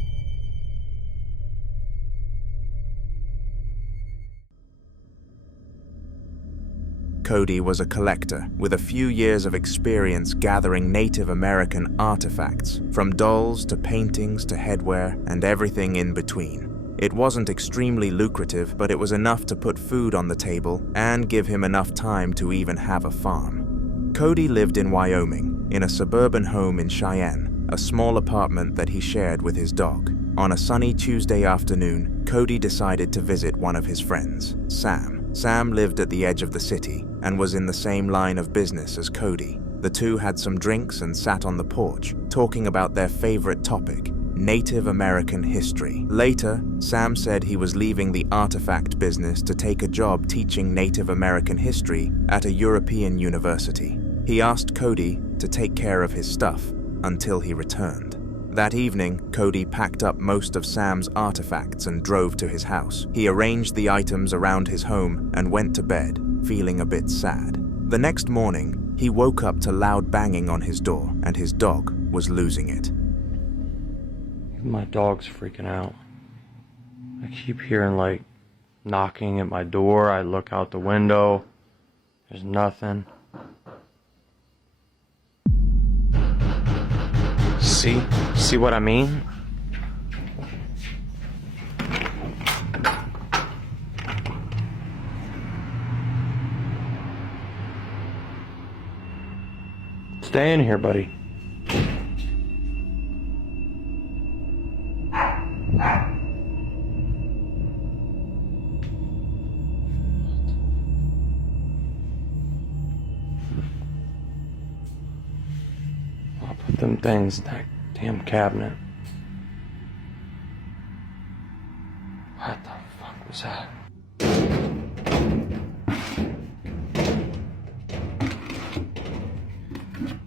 Cody was a collector with a few years of experience gathering Native American artifacts, from dolls to paintings to headwear and everything in between. It wasn't extremely lucrative, but it was enough to put food on the table and give him enough time to even have a farm. Cody lived in Wyoming, in a suburban home in Cheyenne, a small apartment that he shared with his dog. On a sunny Tuesday afternoon, Cody decided to visit one of his friends, Sam. Sam lived at the edge of the city and was in the same line of business as Cody. The two had some drinks and sat on the porch, talking about their favorite topic, Native American history. Later, Sam said he was leaving the artifact business to take a job teaching Native American history at a European university. He asked Cody to take care of his stuff until he returned. That evening, Cody packed up most of Sam's artifacts and drove to his house. He arranged the items around his home and went to bed, feeling a bit sad. The next morning, he woke up to loud banging on his door, and his dog was losing it. My dog's freaking out. I keep hearing like knocking at my door. I look out the window. There's nothing. See what I mean? Stay in here, buddy. I'll put them things in that damn cabinet. What the fuck was that?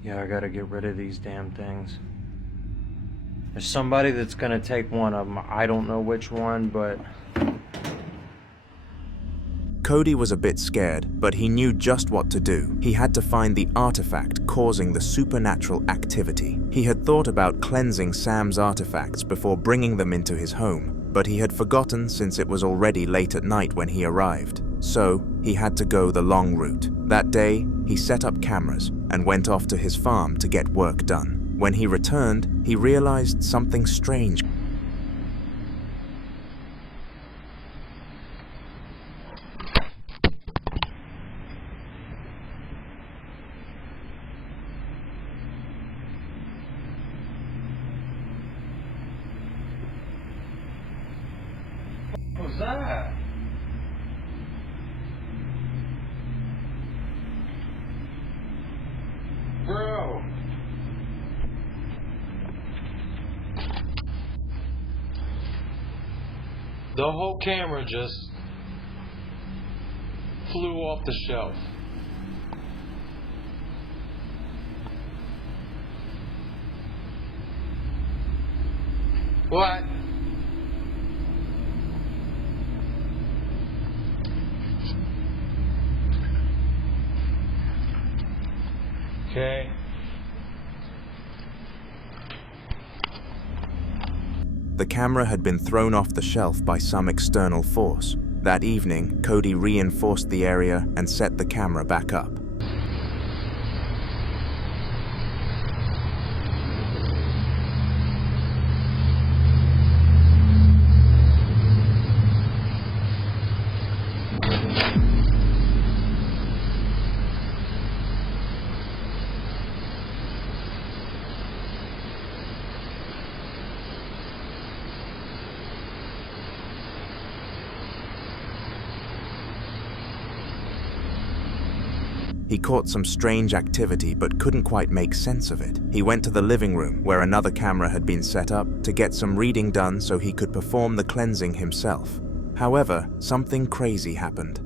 Yeah, I gotta get rid of these damn things. There's somebody that's gonna take one of them. I don't know which one, but... Cody was a bit scared, but he knew just what to do. He had to find the artifact causing the supernatural activity. He had thought about cleansing Sam's artifacts before bringing them into his home, but he had forgotten since it was already late at night when he arrived. So, he had to go the long route. That day, he set up cameras and went off to his farm to get work done. When he returned, he realized something strange. What was that? Bro! The whole camera just flew off the shelf. What? Okay. The camera had been thrown off the shelf by some external force. That evening, Cody reinforced the area and set the camera back up. He caught some strange activity but couldn't quite make sense of it. He went to the living room, where another camera had been set up, to get some reading done so he could perform the cleansing himself. However, something crazy happened.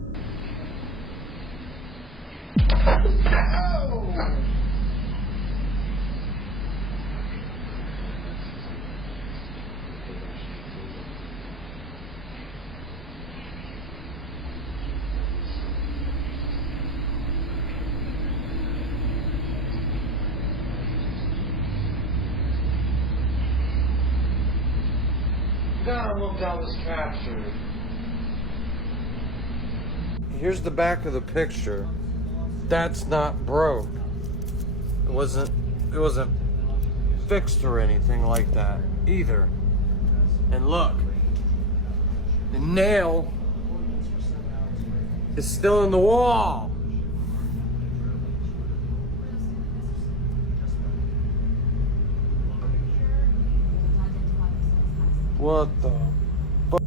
God, look, that was captured. Here's the back of the picture. That's not broke. It wasn't fixed or anything like that either. And look, the nail is still in the wall. What the fuck?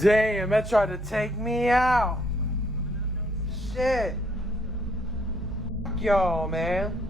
Damn, that tried to take me out. Shit. Fuck y'all, man.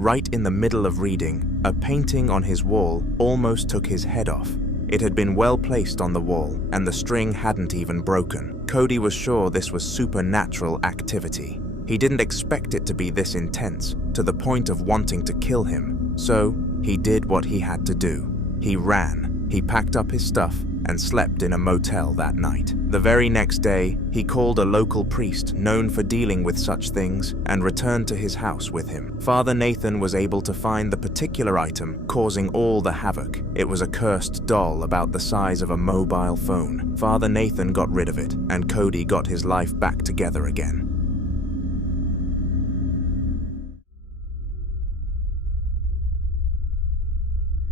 right in the middle of reading, a painting on his wall almost took his head off. It had been well placed on the wall, and the string hadn't even broken. Cody was sure this was supernatural activity. He didn't expect it to be this intense, to the point of wanting to kill him. So, he did what he had to do. He ran. He packed up his stuff and slept in a motel that night. The very next day, he called a local priest known for dealing with such things and returned to his house with him. Father Nathan was able to find the particular item causing all the havoc. It was a cursed doll about the size of a mobile phone. Father Nathan got rid of it, and Cody got his life back together again.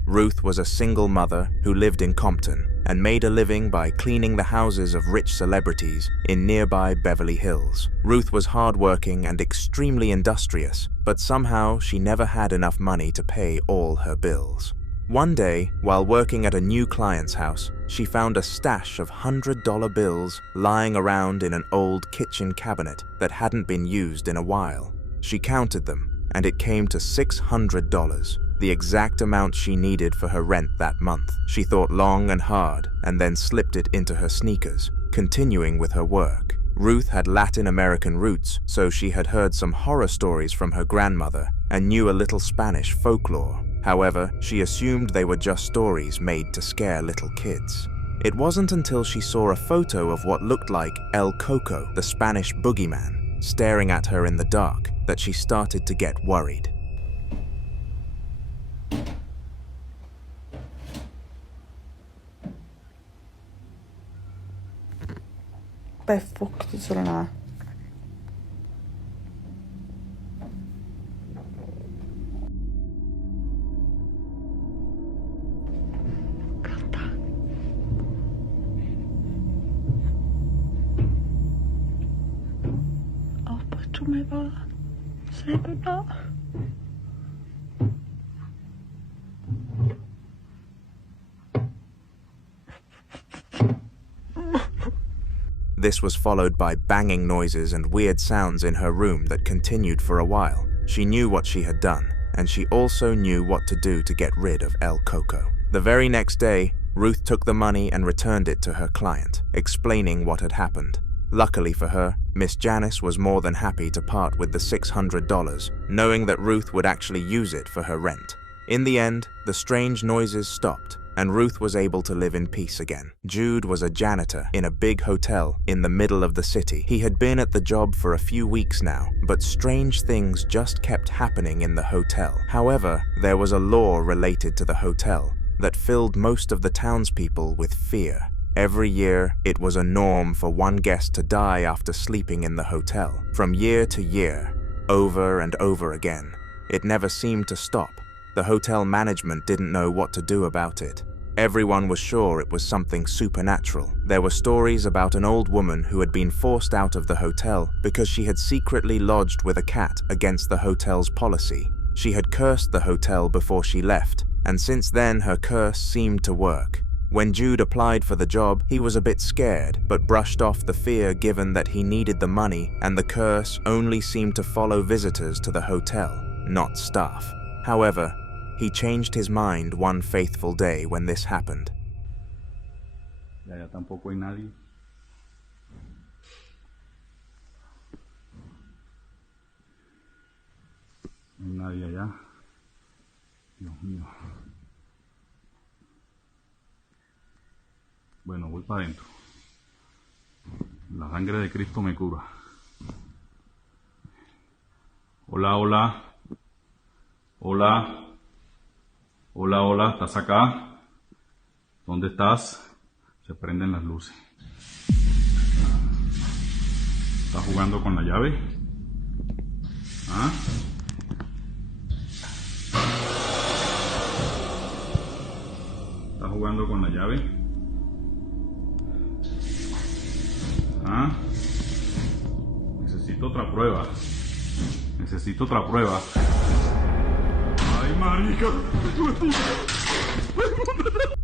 Ruth was a single mother who lived in Compton and made a living by cleaning the houses of rich celebrities in nearby Beverly Hills. Ruth was hardworking and extremely industrious, but somehow she never had enough money to pay all her bills. One day, while working at a new client's house, she found a stash of $100 bills lying around in an old kitchen cabinet that hadn't been used in a while. She counted them, and it came to $600. The exact amount she needed for her rent that month. She thought long and hard and then slipped it into her sneakers, continuing with her work. Ruth had Latin American roots, so she had heard some horror stories from her grandmother and knew a little Spanish folklore. However, she assumed they were just stories made to scare little kids. It wasn't until she saw a photo of what looked like El Coco, the Spanish boogeyman, staring at her in the dark that she started to get worried. Vad fuktigt sådana. Apa mig bara. Säg det då. This was followed by banging noises and weird sounds in her room that continued for a while. She knew what she had done, and she also knew what to do to get rid of El Coco. The very next day, Ruth took the money and returned it to her client, explaining what had happened. Luckily for her, Miss Janice was more than happy to part with the $600, knowing that Ruth would actually use it for her rent. In the end, the strange noises stopped, and Ruth was able to live in peace again. Jude was a janitor in a big hotel in the middle of the city. He had been at the job for a few weeks now, but strange things just kept happening in the hotel. However, there was a law related to the hotel that filled most of the townspeople with fear. Every year, it was a norm for one guest to die after sleeping in the hotel. From year to year, over and over again. It never seemed to stop. The hotel management didn't know what to do about it. Everyone was sure it was something supernatural. There were stories about an old woman who had been forced out of the hotel because she had secretly lodged with a cat against the hotel's policy. She had cursed the hotel before she left, and since then her curse seemed to work. When Jude applied for the job, he was a bit scared, but brushed off the fear given that he needed the money and the curse only seemed to follow visitors to the hotel, not staff. However, he changed his mind one faithful day when this happened. Ya tampoco hay nadie. No hay nadie allá. Dios mío. Bueno, voy para adentro. La sangre de Cristo me cura. Hola, hola. Hola. Hola, hola, ¿estás acá? ¿Dónde estás? Se prenden las luces. ¿Estás jugando con la llave? ¿Ah? ¿Estás jugando con la llave? ¿Ah? Necesito otra prueba. Necesito otra prueba. ¡Ay, marica!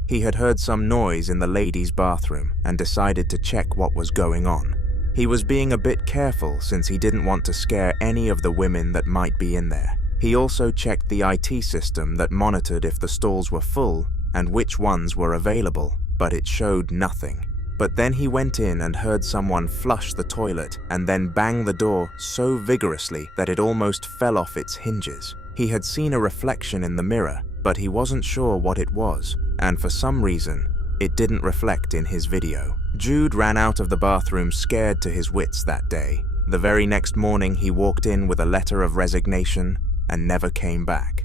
He had heard some noise in the ladies' bathroom and decided to check what was going on. He was being a bit careful since he didn't want to scare any of the women that might be in there. He also checked the IT system that monitored if the stalls were full and which ones were available, but it showed nothing. But then he went in and heard someone flush the toilet and then bang the door so vigorously that it almost fell off its hinges. He had seen a reflection in the mirror, but he wasn't sure what it was, and for some reason, it didn't reflect in his video. Jude ran out of the bathroom scared to his wits that day. The very next morning, he walked in with a letter of resignation and never came back.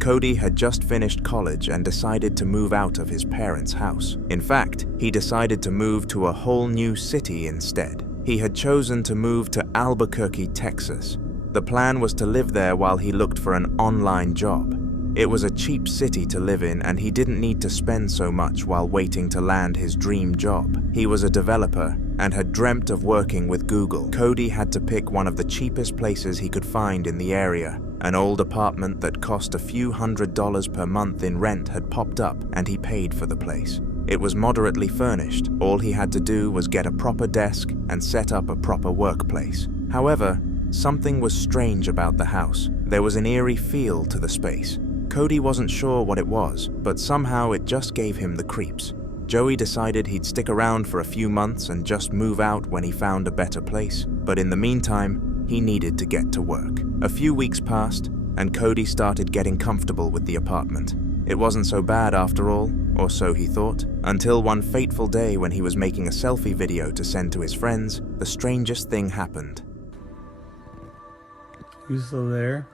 Cody had just finished college and decided to move out of his parents' house. In fact, he decided to move to a whole new city instead. He had chosen to move to Albuquerque, Texas. The plan was to live there while he looked for an online job. It was a cheap city to live in, and he didn't need to spend so much while waiting to land his dream job. He was a developer and had dreamt of working with Google. Cody had to pick one of the cheapest places he could find in the area. An old apartment that cost a few $100s per month in rent had popped up, and he paid for the place. It was moderately furnished. All he had to do was get a proper desk and set up a proper workplace. However, something was strange about the house. There was an eerie feel to the space. Cody wasn't sure what it was, but somehow it just gave him the creeps. Joey decided he'd stick around for a few months and just move out when he found a better place, but in the meantime, he needed to get to work. A few weeks passed, and Cody started getting comfortable with the apartment. It wasn't so bad after all, or so he thought, until one fateful day when he was making a selfie video to send to his friends, the strangest thing happened. You still there?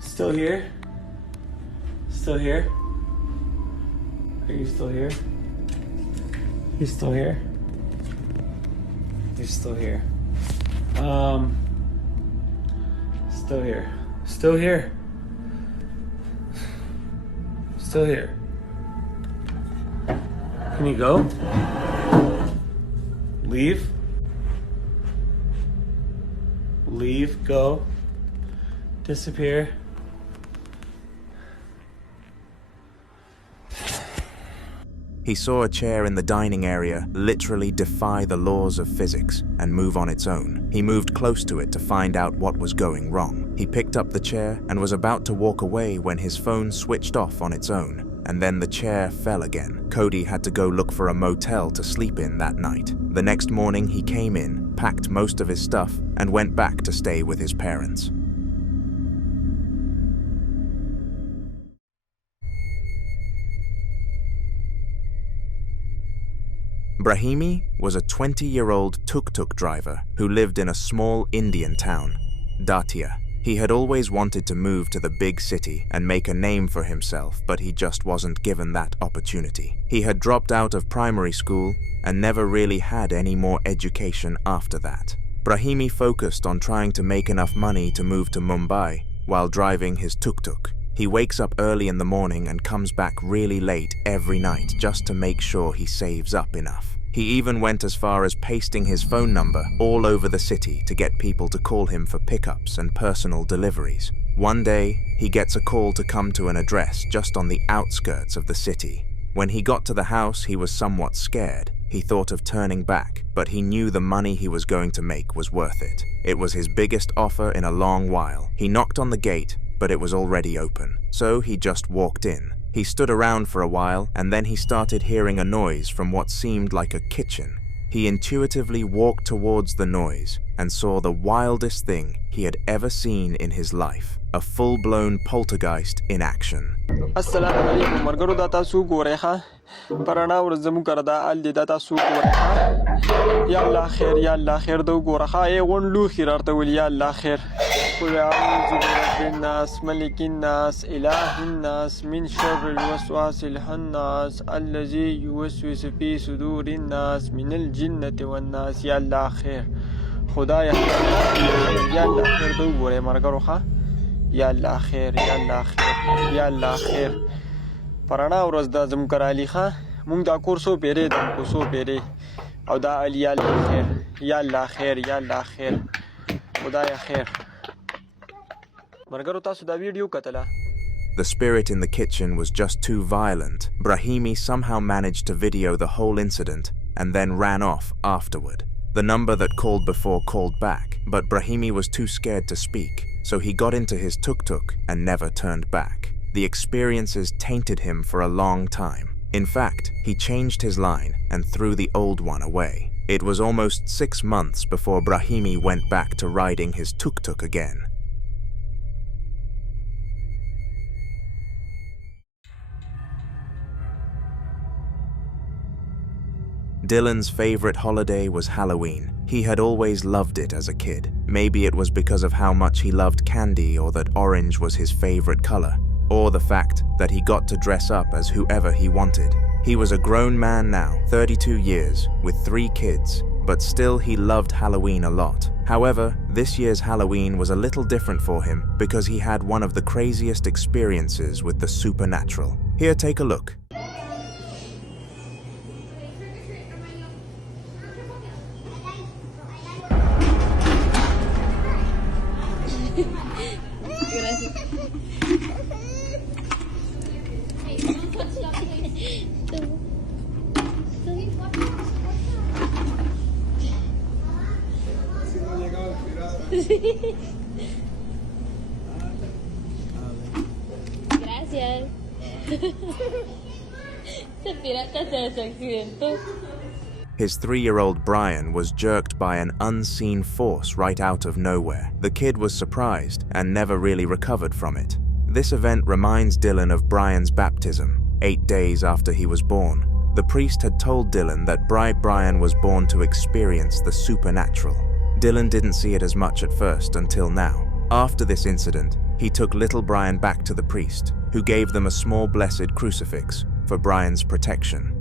Still here? Still here? Are you still here? You still here? You're still here. Still here. Still here. Still here. Can you go? Leave? Leave, go. Disappear. He saw a chair in the dining area literally defy the laws of physics and move on its own. He moved close to it to find out what was going wrong. He picked up the chair and was about to walk away when his phone switched off on its own, and then the chair fell again. Cody had to go look for a motel to sleep in that night. The next morning he came in, packed most of his stuff, and went back to stay with his parents. Brahimi was a 20-year-old tuk-tuk driver who lived in a small Indian town, Datia. He had always wanted to move to the big city and make a name for himself, but he just wasn't given that opportunity. He had dropped out of primary school and never really had any more education after that. Brahimi focused on trying to make enough money to move to Mumbai while driving his tuk-tuk. He wakes up early in the morning and comes back really late every night just to make sure he saves up enough. He even went as far as pasting his phone number all over the city to get people to call him for pickups and personal deliveries. One day, he gets a call to come to an address just on the outskirts of the city. When he got to the house, he was somewhat scared. He thought of turning back, but he knew the money he was going to make was worth it. It was his biggest offer in a long while. He knocked on the gate, but it was already open, so he just walked in. He stood around for a while, and then he started hearing a noise from what seemed like a kitchen. He intuitively walked towards the noise and saw the wildest thing he had ever seen in his life, a full-blown poltergeist in action. Assalamu alaikum, margaro data su goreha. Parana urzamu karada al data su goreha. Ya Allah khair do goreha. E won lu khirarta wal ya Allah khair. قل أعوذ برب الناس ملك الناس إله الناس من شر الوسواس الخناس الذي يوسوس في صدور الناس من الجنة والناس. يا الله خير خدایا یا الله خیر دو ګوره مرګرو ښه یا الله خیر یا الله خیر یا الله خیر پرانا ورځ د زمکر علي ښه مونږ دا کور سو پیری د کو سو پیری او دا علي الله خیر يلا خير يلا خير خدايا خير مرګرو تاسو دا ویډیو کتله The spirit in the kitchen was just too violent. Brahimi somehow managed to video the whole incident and then ran off afterward. The number that called before called back, but Brahimi was too scared to speak, so he got into his tuk-tuk and never turned back. The experiences tainted him for a long time. In fact, he changed his line and threw the old one away. It was almost 6 months before Brahimi went back to riding his tuk-tuk again. Dylan's favorite holiday was Halloween. He had always loved it as a kid. Maybe it was because of how much he loved candy, or that orange was his favorite color, or the fact that he got to dress up as whoever he wanted. He was a grown man now, 32 years, with 3 kids, but still he loved Halloween a lot. However, this year's Halloween was a little different for him because he had one of the craziest experiences with the supernatural. Here, take a look. Gracias. Ese pirata se accidentó. His 3-year-old Brian was jerked by an unseen force right out of nowhere. The kid was surprised and never really recovered from it. This event reminds Dylan of Brian's baptism, 8 days after he was born. The priest had told Dylan that Brian was born to experience the supernatural. Dylan didn't see it as much at first until now. After this incident, he took little Brian back to the priest, who gave them a small blessed crucifix for Brian's protection.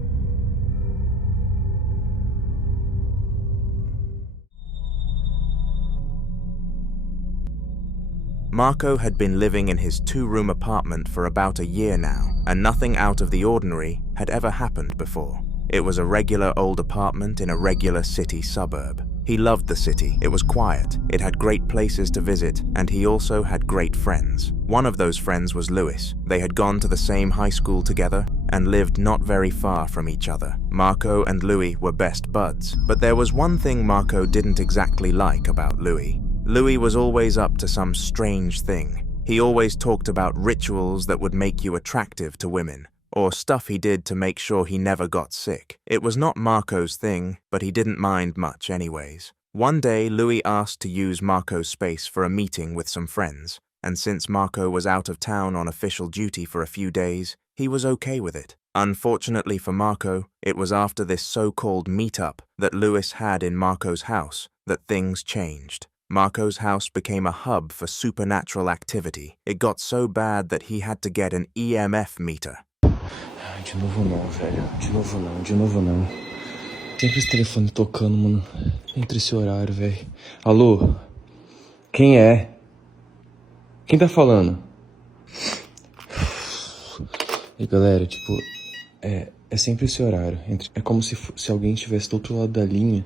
Marco had been living in his 2-room apartment for about a year now, and nothing out of the ordinary had ever happened before. It was a regular old apartment in a regular city suburb. He loved the city. It was quiet, it had great places to visit, and he also had great friends. One of those friends was Louis. They had gone to the same high school together and lived not very far from each other. Marco and Louis were best buds, but there was one thing Marco didn't exactly like about Louis. Louis was always up to some strange thing. He always talked about rituals that would make you attractive to women, or stuff he did to make sure he never got sick. It was not Marco's thing, but he didn't mind much anyways. One day, Louis asked to use Marco's space for a meeting with some friends, and since Marco was out of town on official duty for a few days, he was okay with it. Unfortunately for Marco, it was after this so-called meetup that Louis had in Marco's house that things changed. Marco's house became a hub for supernatural activity. It got so bad that he had to get an EMF meter. De novo não, velho. De novo não. Sempre esse telefone tocando, mano. Entre esse horário, velho. Alô? Quem é? Quem tá falando? E galera, tipo, é sempre esse horário. É como se alguém estivesse do outro lado da linha,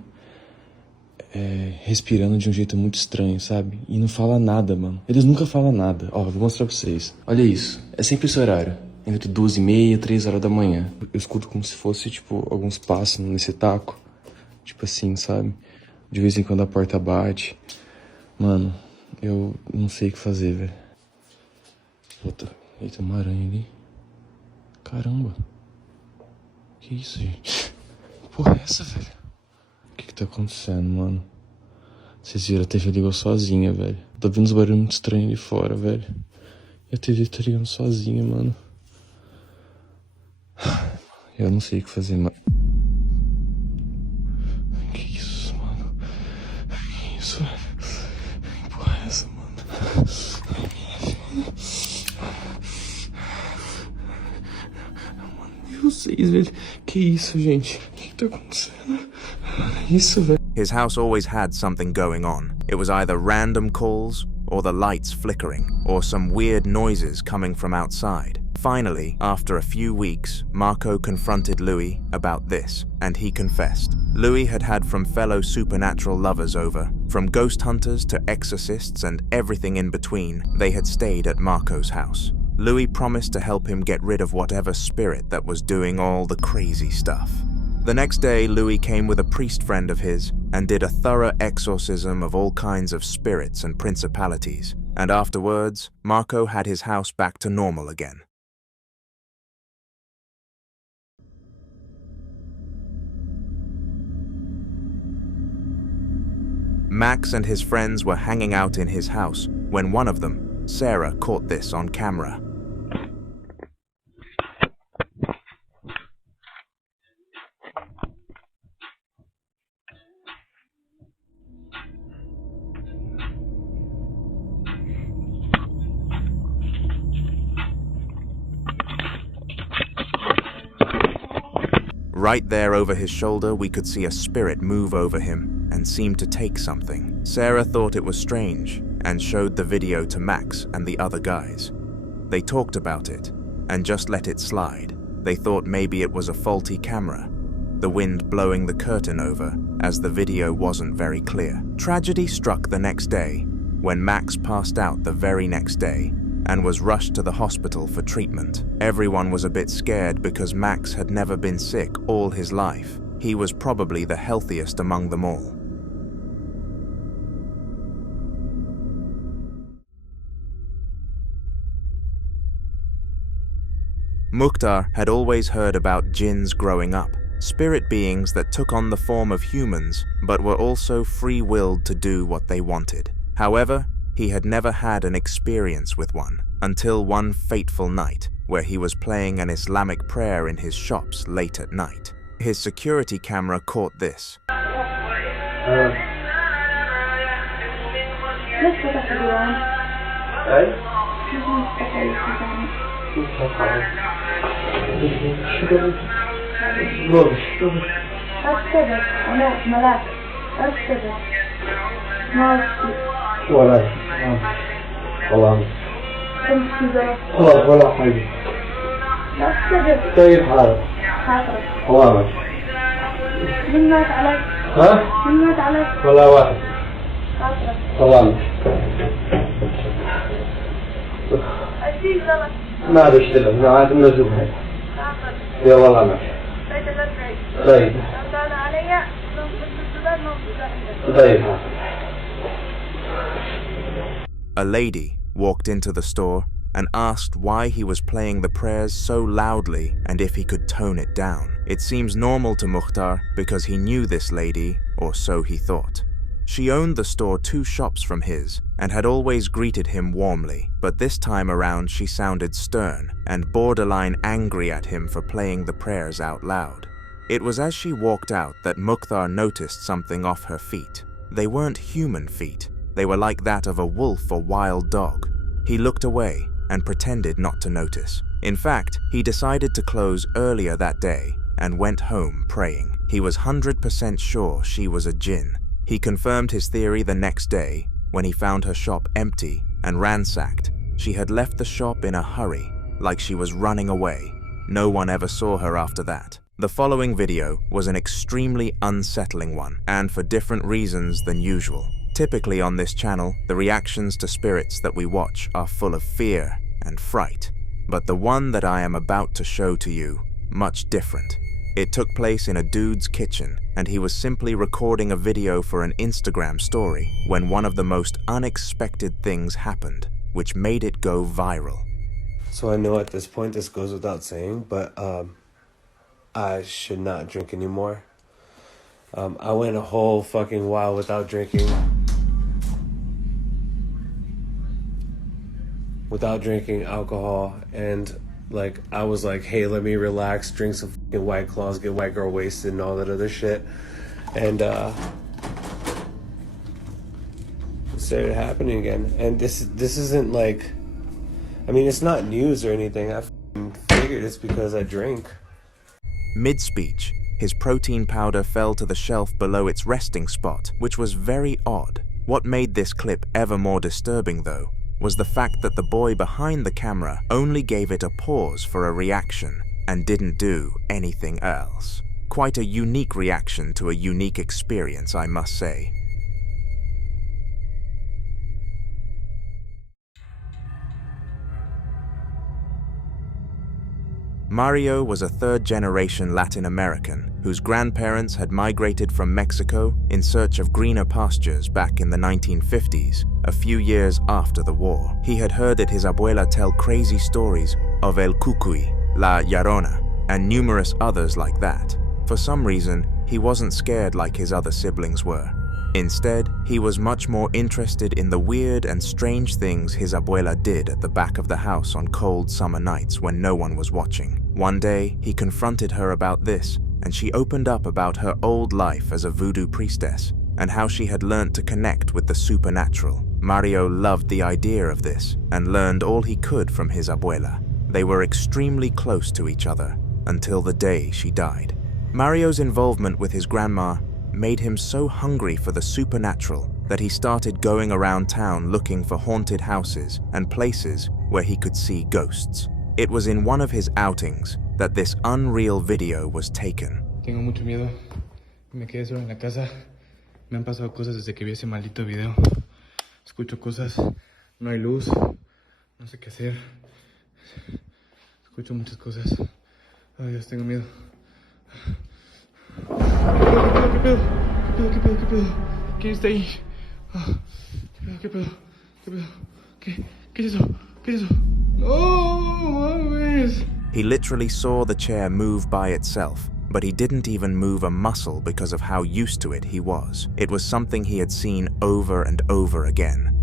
respirando de um jeito muito estranho, sabe? E não fala nada, mano. Eles nunca falam nada. Ó, vou mostrar pra vocês. Olha isso. É sempre esse horário. Entre 2h30 e 3 horas da manhã. Eu escuto como se fosse, tipo, alguns passos nesse taco. Tipo assim, sabe? De vez em quando a porta bate. Mano, eu não sei o que fazer, velho. Eita, uma aranha ali. Caramba. Que isso, gente? Que porra é essa, velho? O que tá acontecendo, mano? Vocês viram, a TV ligou sozinha, velho. Tô vendo uns barulhos muito estranhos ali fora, velho. E a TV tá ligando sozinha, mano. Eu não sei o que fazer, mano. Que isso, mano? Que isso, velho? Que porra é essa, mano? Mano, vocês, velho. Que isso, gente? O que tá acontecendo? Isso, velho. His house always had something going on. It was either random calls, or the lights flickering, or some weird noises coming from outside. Finally, after a few weeks, Marco confronted Louis about this, and he confessed. Louis had had from fellow supernatural lovers over, from ghost hunters to exorcists and everything in between, they had stayed at Marco's house. Louis promised to help him get rid of whatever spirit that was doing all the crazy stuff. The next day, Louis came with a priest friend of his and did a thorough exorcism of all kinds of spirits and principalities, and afterwards, Marco had his house back to normal again. Max and his friends were hanging out in his house when one of them, Sarah, caught this on camera. Right there over his shoulder, we could see a spirit move over him and seem to take something. Sarah thought it was strange and showed the video to Max and the other guys. They talked about it and just let it slide. They thought maybe it was a faulty camera, the wind blowing the curtain over as the video wasn't very clear. Tragedy struck the next day when Max passed out the very next day and was rushed to the hospital for treatment. Everyone was a bit scared because Max had never been sick all his life. He was probably the healthiest among them all. Mukhtar had always heard about jinns growing up, spirit beings that took on the form of humans but were also free-willed to do what they wanted. However, he had never had an experience with one until one fateful night where he was playing an Islamic prayer in his shops late at night. His security camera caught this. خلاص ولا حاجة. طيب حالك. حوامك. من مات عليك؟ ها؟ من مات عليك؟ ولا واحد. سلامك. ما بشتغل، ما عاد منزلها. يا والله ما. طيب. طيب. A lady walked into the store and asked why he was playing the prayers so loudly and if he could tone it down. It seems normal to Mukhtar because he knew this lady, or so he thought. She owned the store 2 shops from his and had always greeted him warmly, but this time around she sounded stern and borderline angry at him for playing the prayers out loud. It was as she walked out that Mukhtar noticed something off her feet. They weren't human feet. They were like that of a wolf or wild dog. He looked away and pretended not to notice. In fact, he decided to close earlier that day and went home praying. He was 100% sure she was a jinn. He confirmed his theory the next day when he found her shop empty and ransacked. She had left the shop in a hurry, like she was running away. No one ever saw her after that. The following video was an extremely unsettling one, and for different reasons than usual. Typically on this channel, the reactions to spirits that we watch are full of fear and fright, but the one that I am about to show to you, much different. It took place in a dude's kitchen, and he was simply recording a video for an Instagram story when one of the most unexpected things happened, which made it go viral. So I know at this point this goes without saying, but I should not drink anymore. I went a whole fucking while without drinking. Without drinking alcohol, and like I was like, hey, let me relax, drink some fucking White Claws, get white girl wasted and all that other shit. And it started happening again. And this isn't like, I mean, it's not news or anything. I figured it's because I drink. Mid-speech, his protein powder fell to the shelf below its resting spot, which was very odd. What made this clip ever more disturbing, though, was the fact that the boy behind the camera only gave it a pause for a reaction and didn't do anything else. Quite a unique reaction to a unique experience, I must say. Mario was a third-generation Latin American whose grandparents had migrated from Mexico in search of greener pastures back in the 1950s, a few years after the war. He had heard that his abuela tell crazy stories of El Cucuy, La Llorona, and numerous others like that. For some reason, he wasn't scared like his other siblings were. Instead, he was much more interested in the weird and strange things his abuela did at the back of the house on cold summer nights when no one was watching. One day, he confronted her about this, and she opened up about her old life as a voodoo priestess and how she had learned to connect with the supernatural. Mario loved the idea of this and learned all he could from his abuela. They were extremely close to each other until the day she died. Mario's involvement with his grandma made him so hungry for the supernatural that he started going around town looking for haunted houses and places where he could see ghosts. It was in one of his outings that this unreal video was taken. Tengo mucho miedo. Me quedé solo en la casa. Me han pasado cosas desde que vi ese maldito video. Escucho cosas. No hay luz. No sé qué hacer. Escucho muchas cosas. Ay, Dios, tengo miedo. ¿Qué pedo? ¿Qué pedo? ¿Quién está ahí? ¿Qué pedo? ¿Qué es eso? ¿Qué es eso? No mames. He literally saw the chair move by itself, but he didn't even move a muscle because of how used to it he was. It was something he had seen over and over again.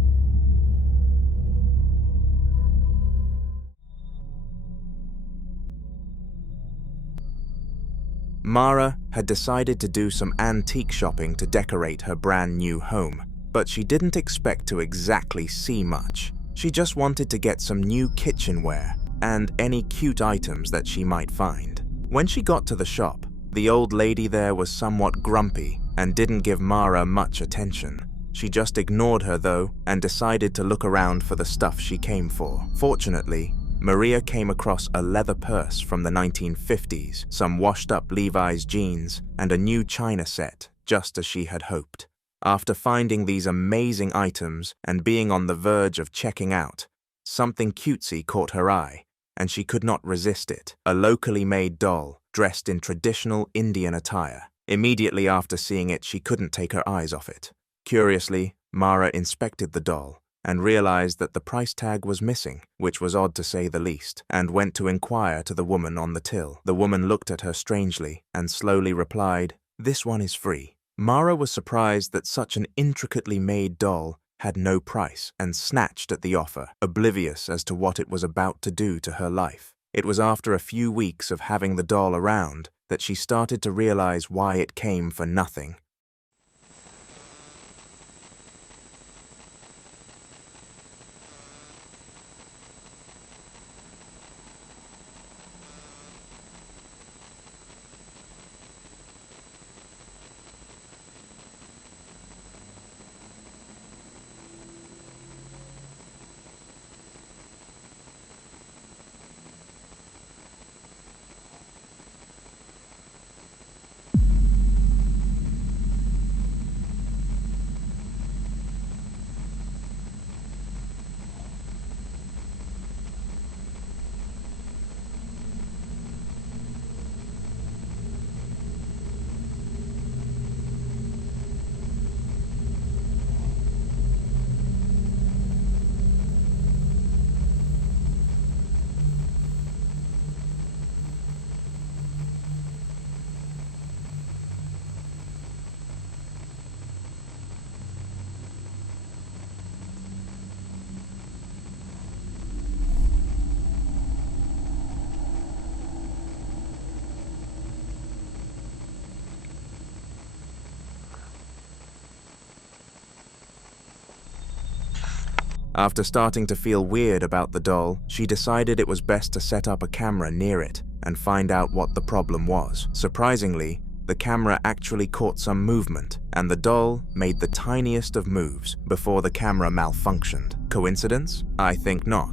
Mara had decided to do some antique shopping to decorate her brand new home, but she didn't expect to exactly see much. She just wanted to get some new kitchenware and any cute items that she might find. When she got to the shop, the old lady there was somewhat grumpy and didn't give Mara much attention. She just ignored her though and decided to look around for the stuff she came for. Fortunately, Maria came across a leather purse from the 1950s, some washed-up Levi's jeans, and a new china set, just as she had hoped. After finding these amazing items and being on the verge of checking out, something cutesy caught her eye, and she could not resist it. A locally made doll, dressed in traditional Indian attire. Immediately after seeing it, she couldn't take her eyes off it. Curiously, Mara inspected the doll and realized that the price tag was missing, which was odd to say the least, and went to inquire to the woman on the till. The woman looked at her strangely and slowly replied, "This one is free." Mara was surprised that such an intricately made doll had no price and snatched at the offer, oblivious as to what it was about to do to her life. It was after a few weeks of having the doll around that she started to realize why it came for nothing. After starting to feel weird about the doll, she decided it was best to set up a camera near it and find out what the problem was. Surprisingly, the camera actually caught some movement, and the doll made the tiniest of moves before the camera malfunctioned. Coincidence? I think not.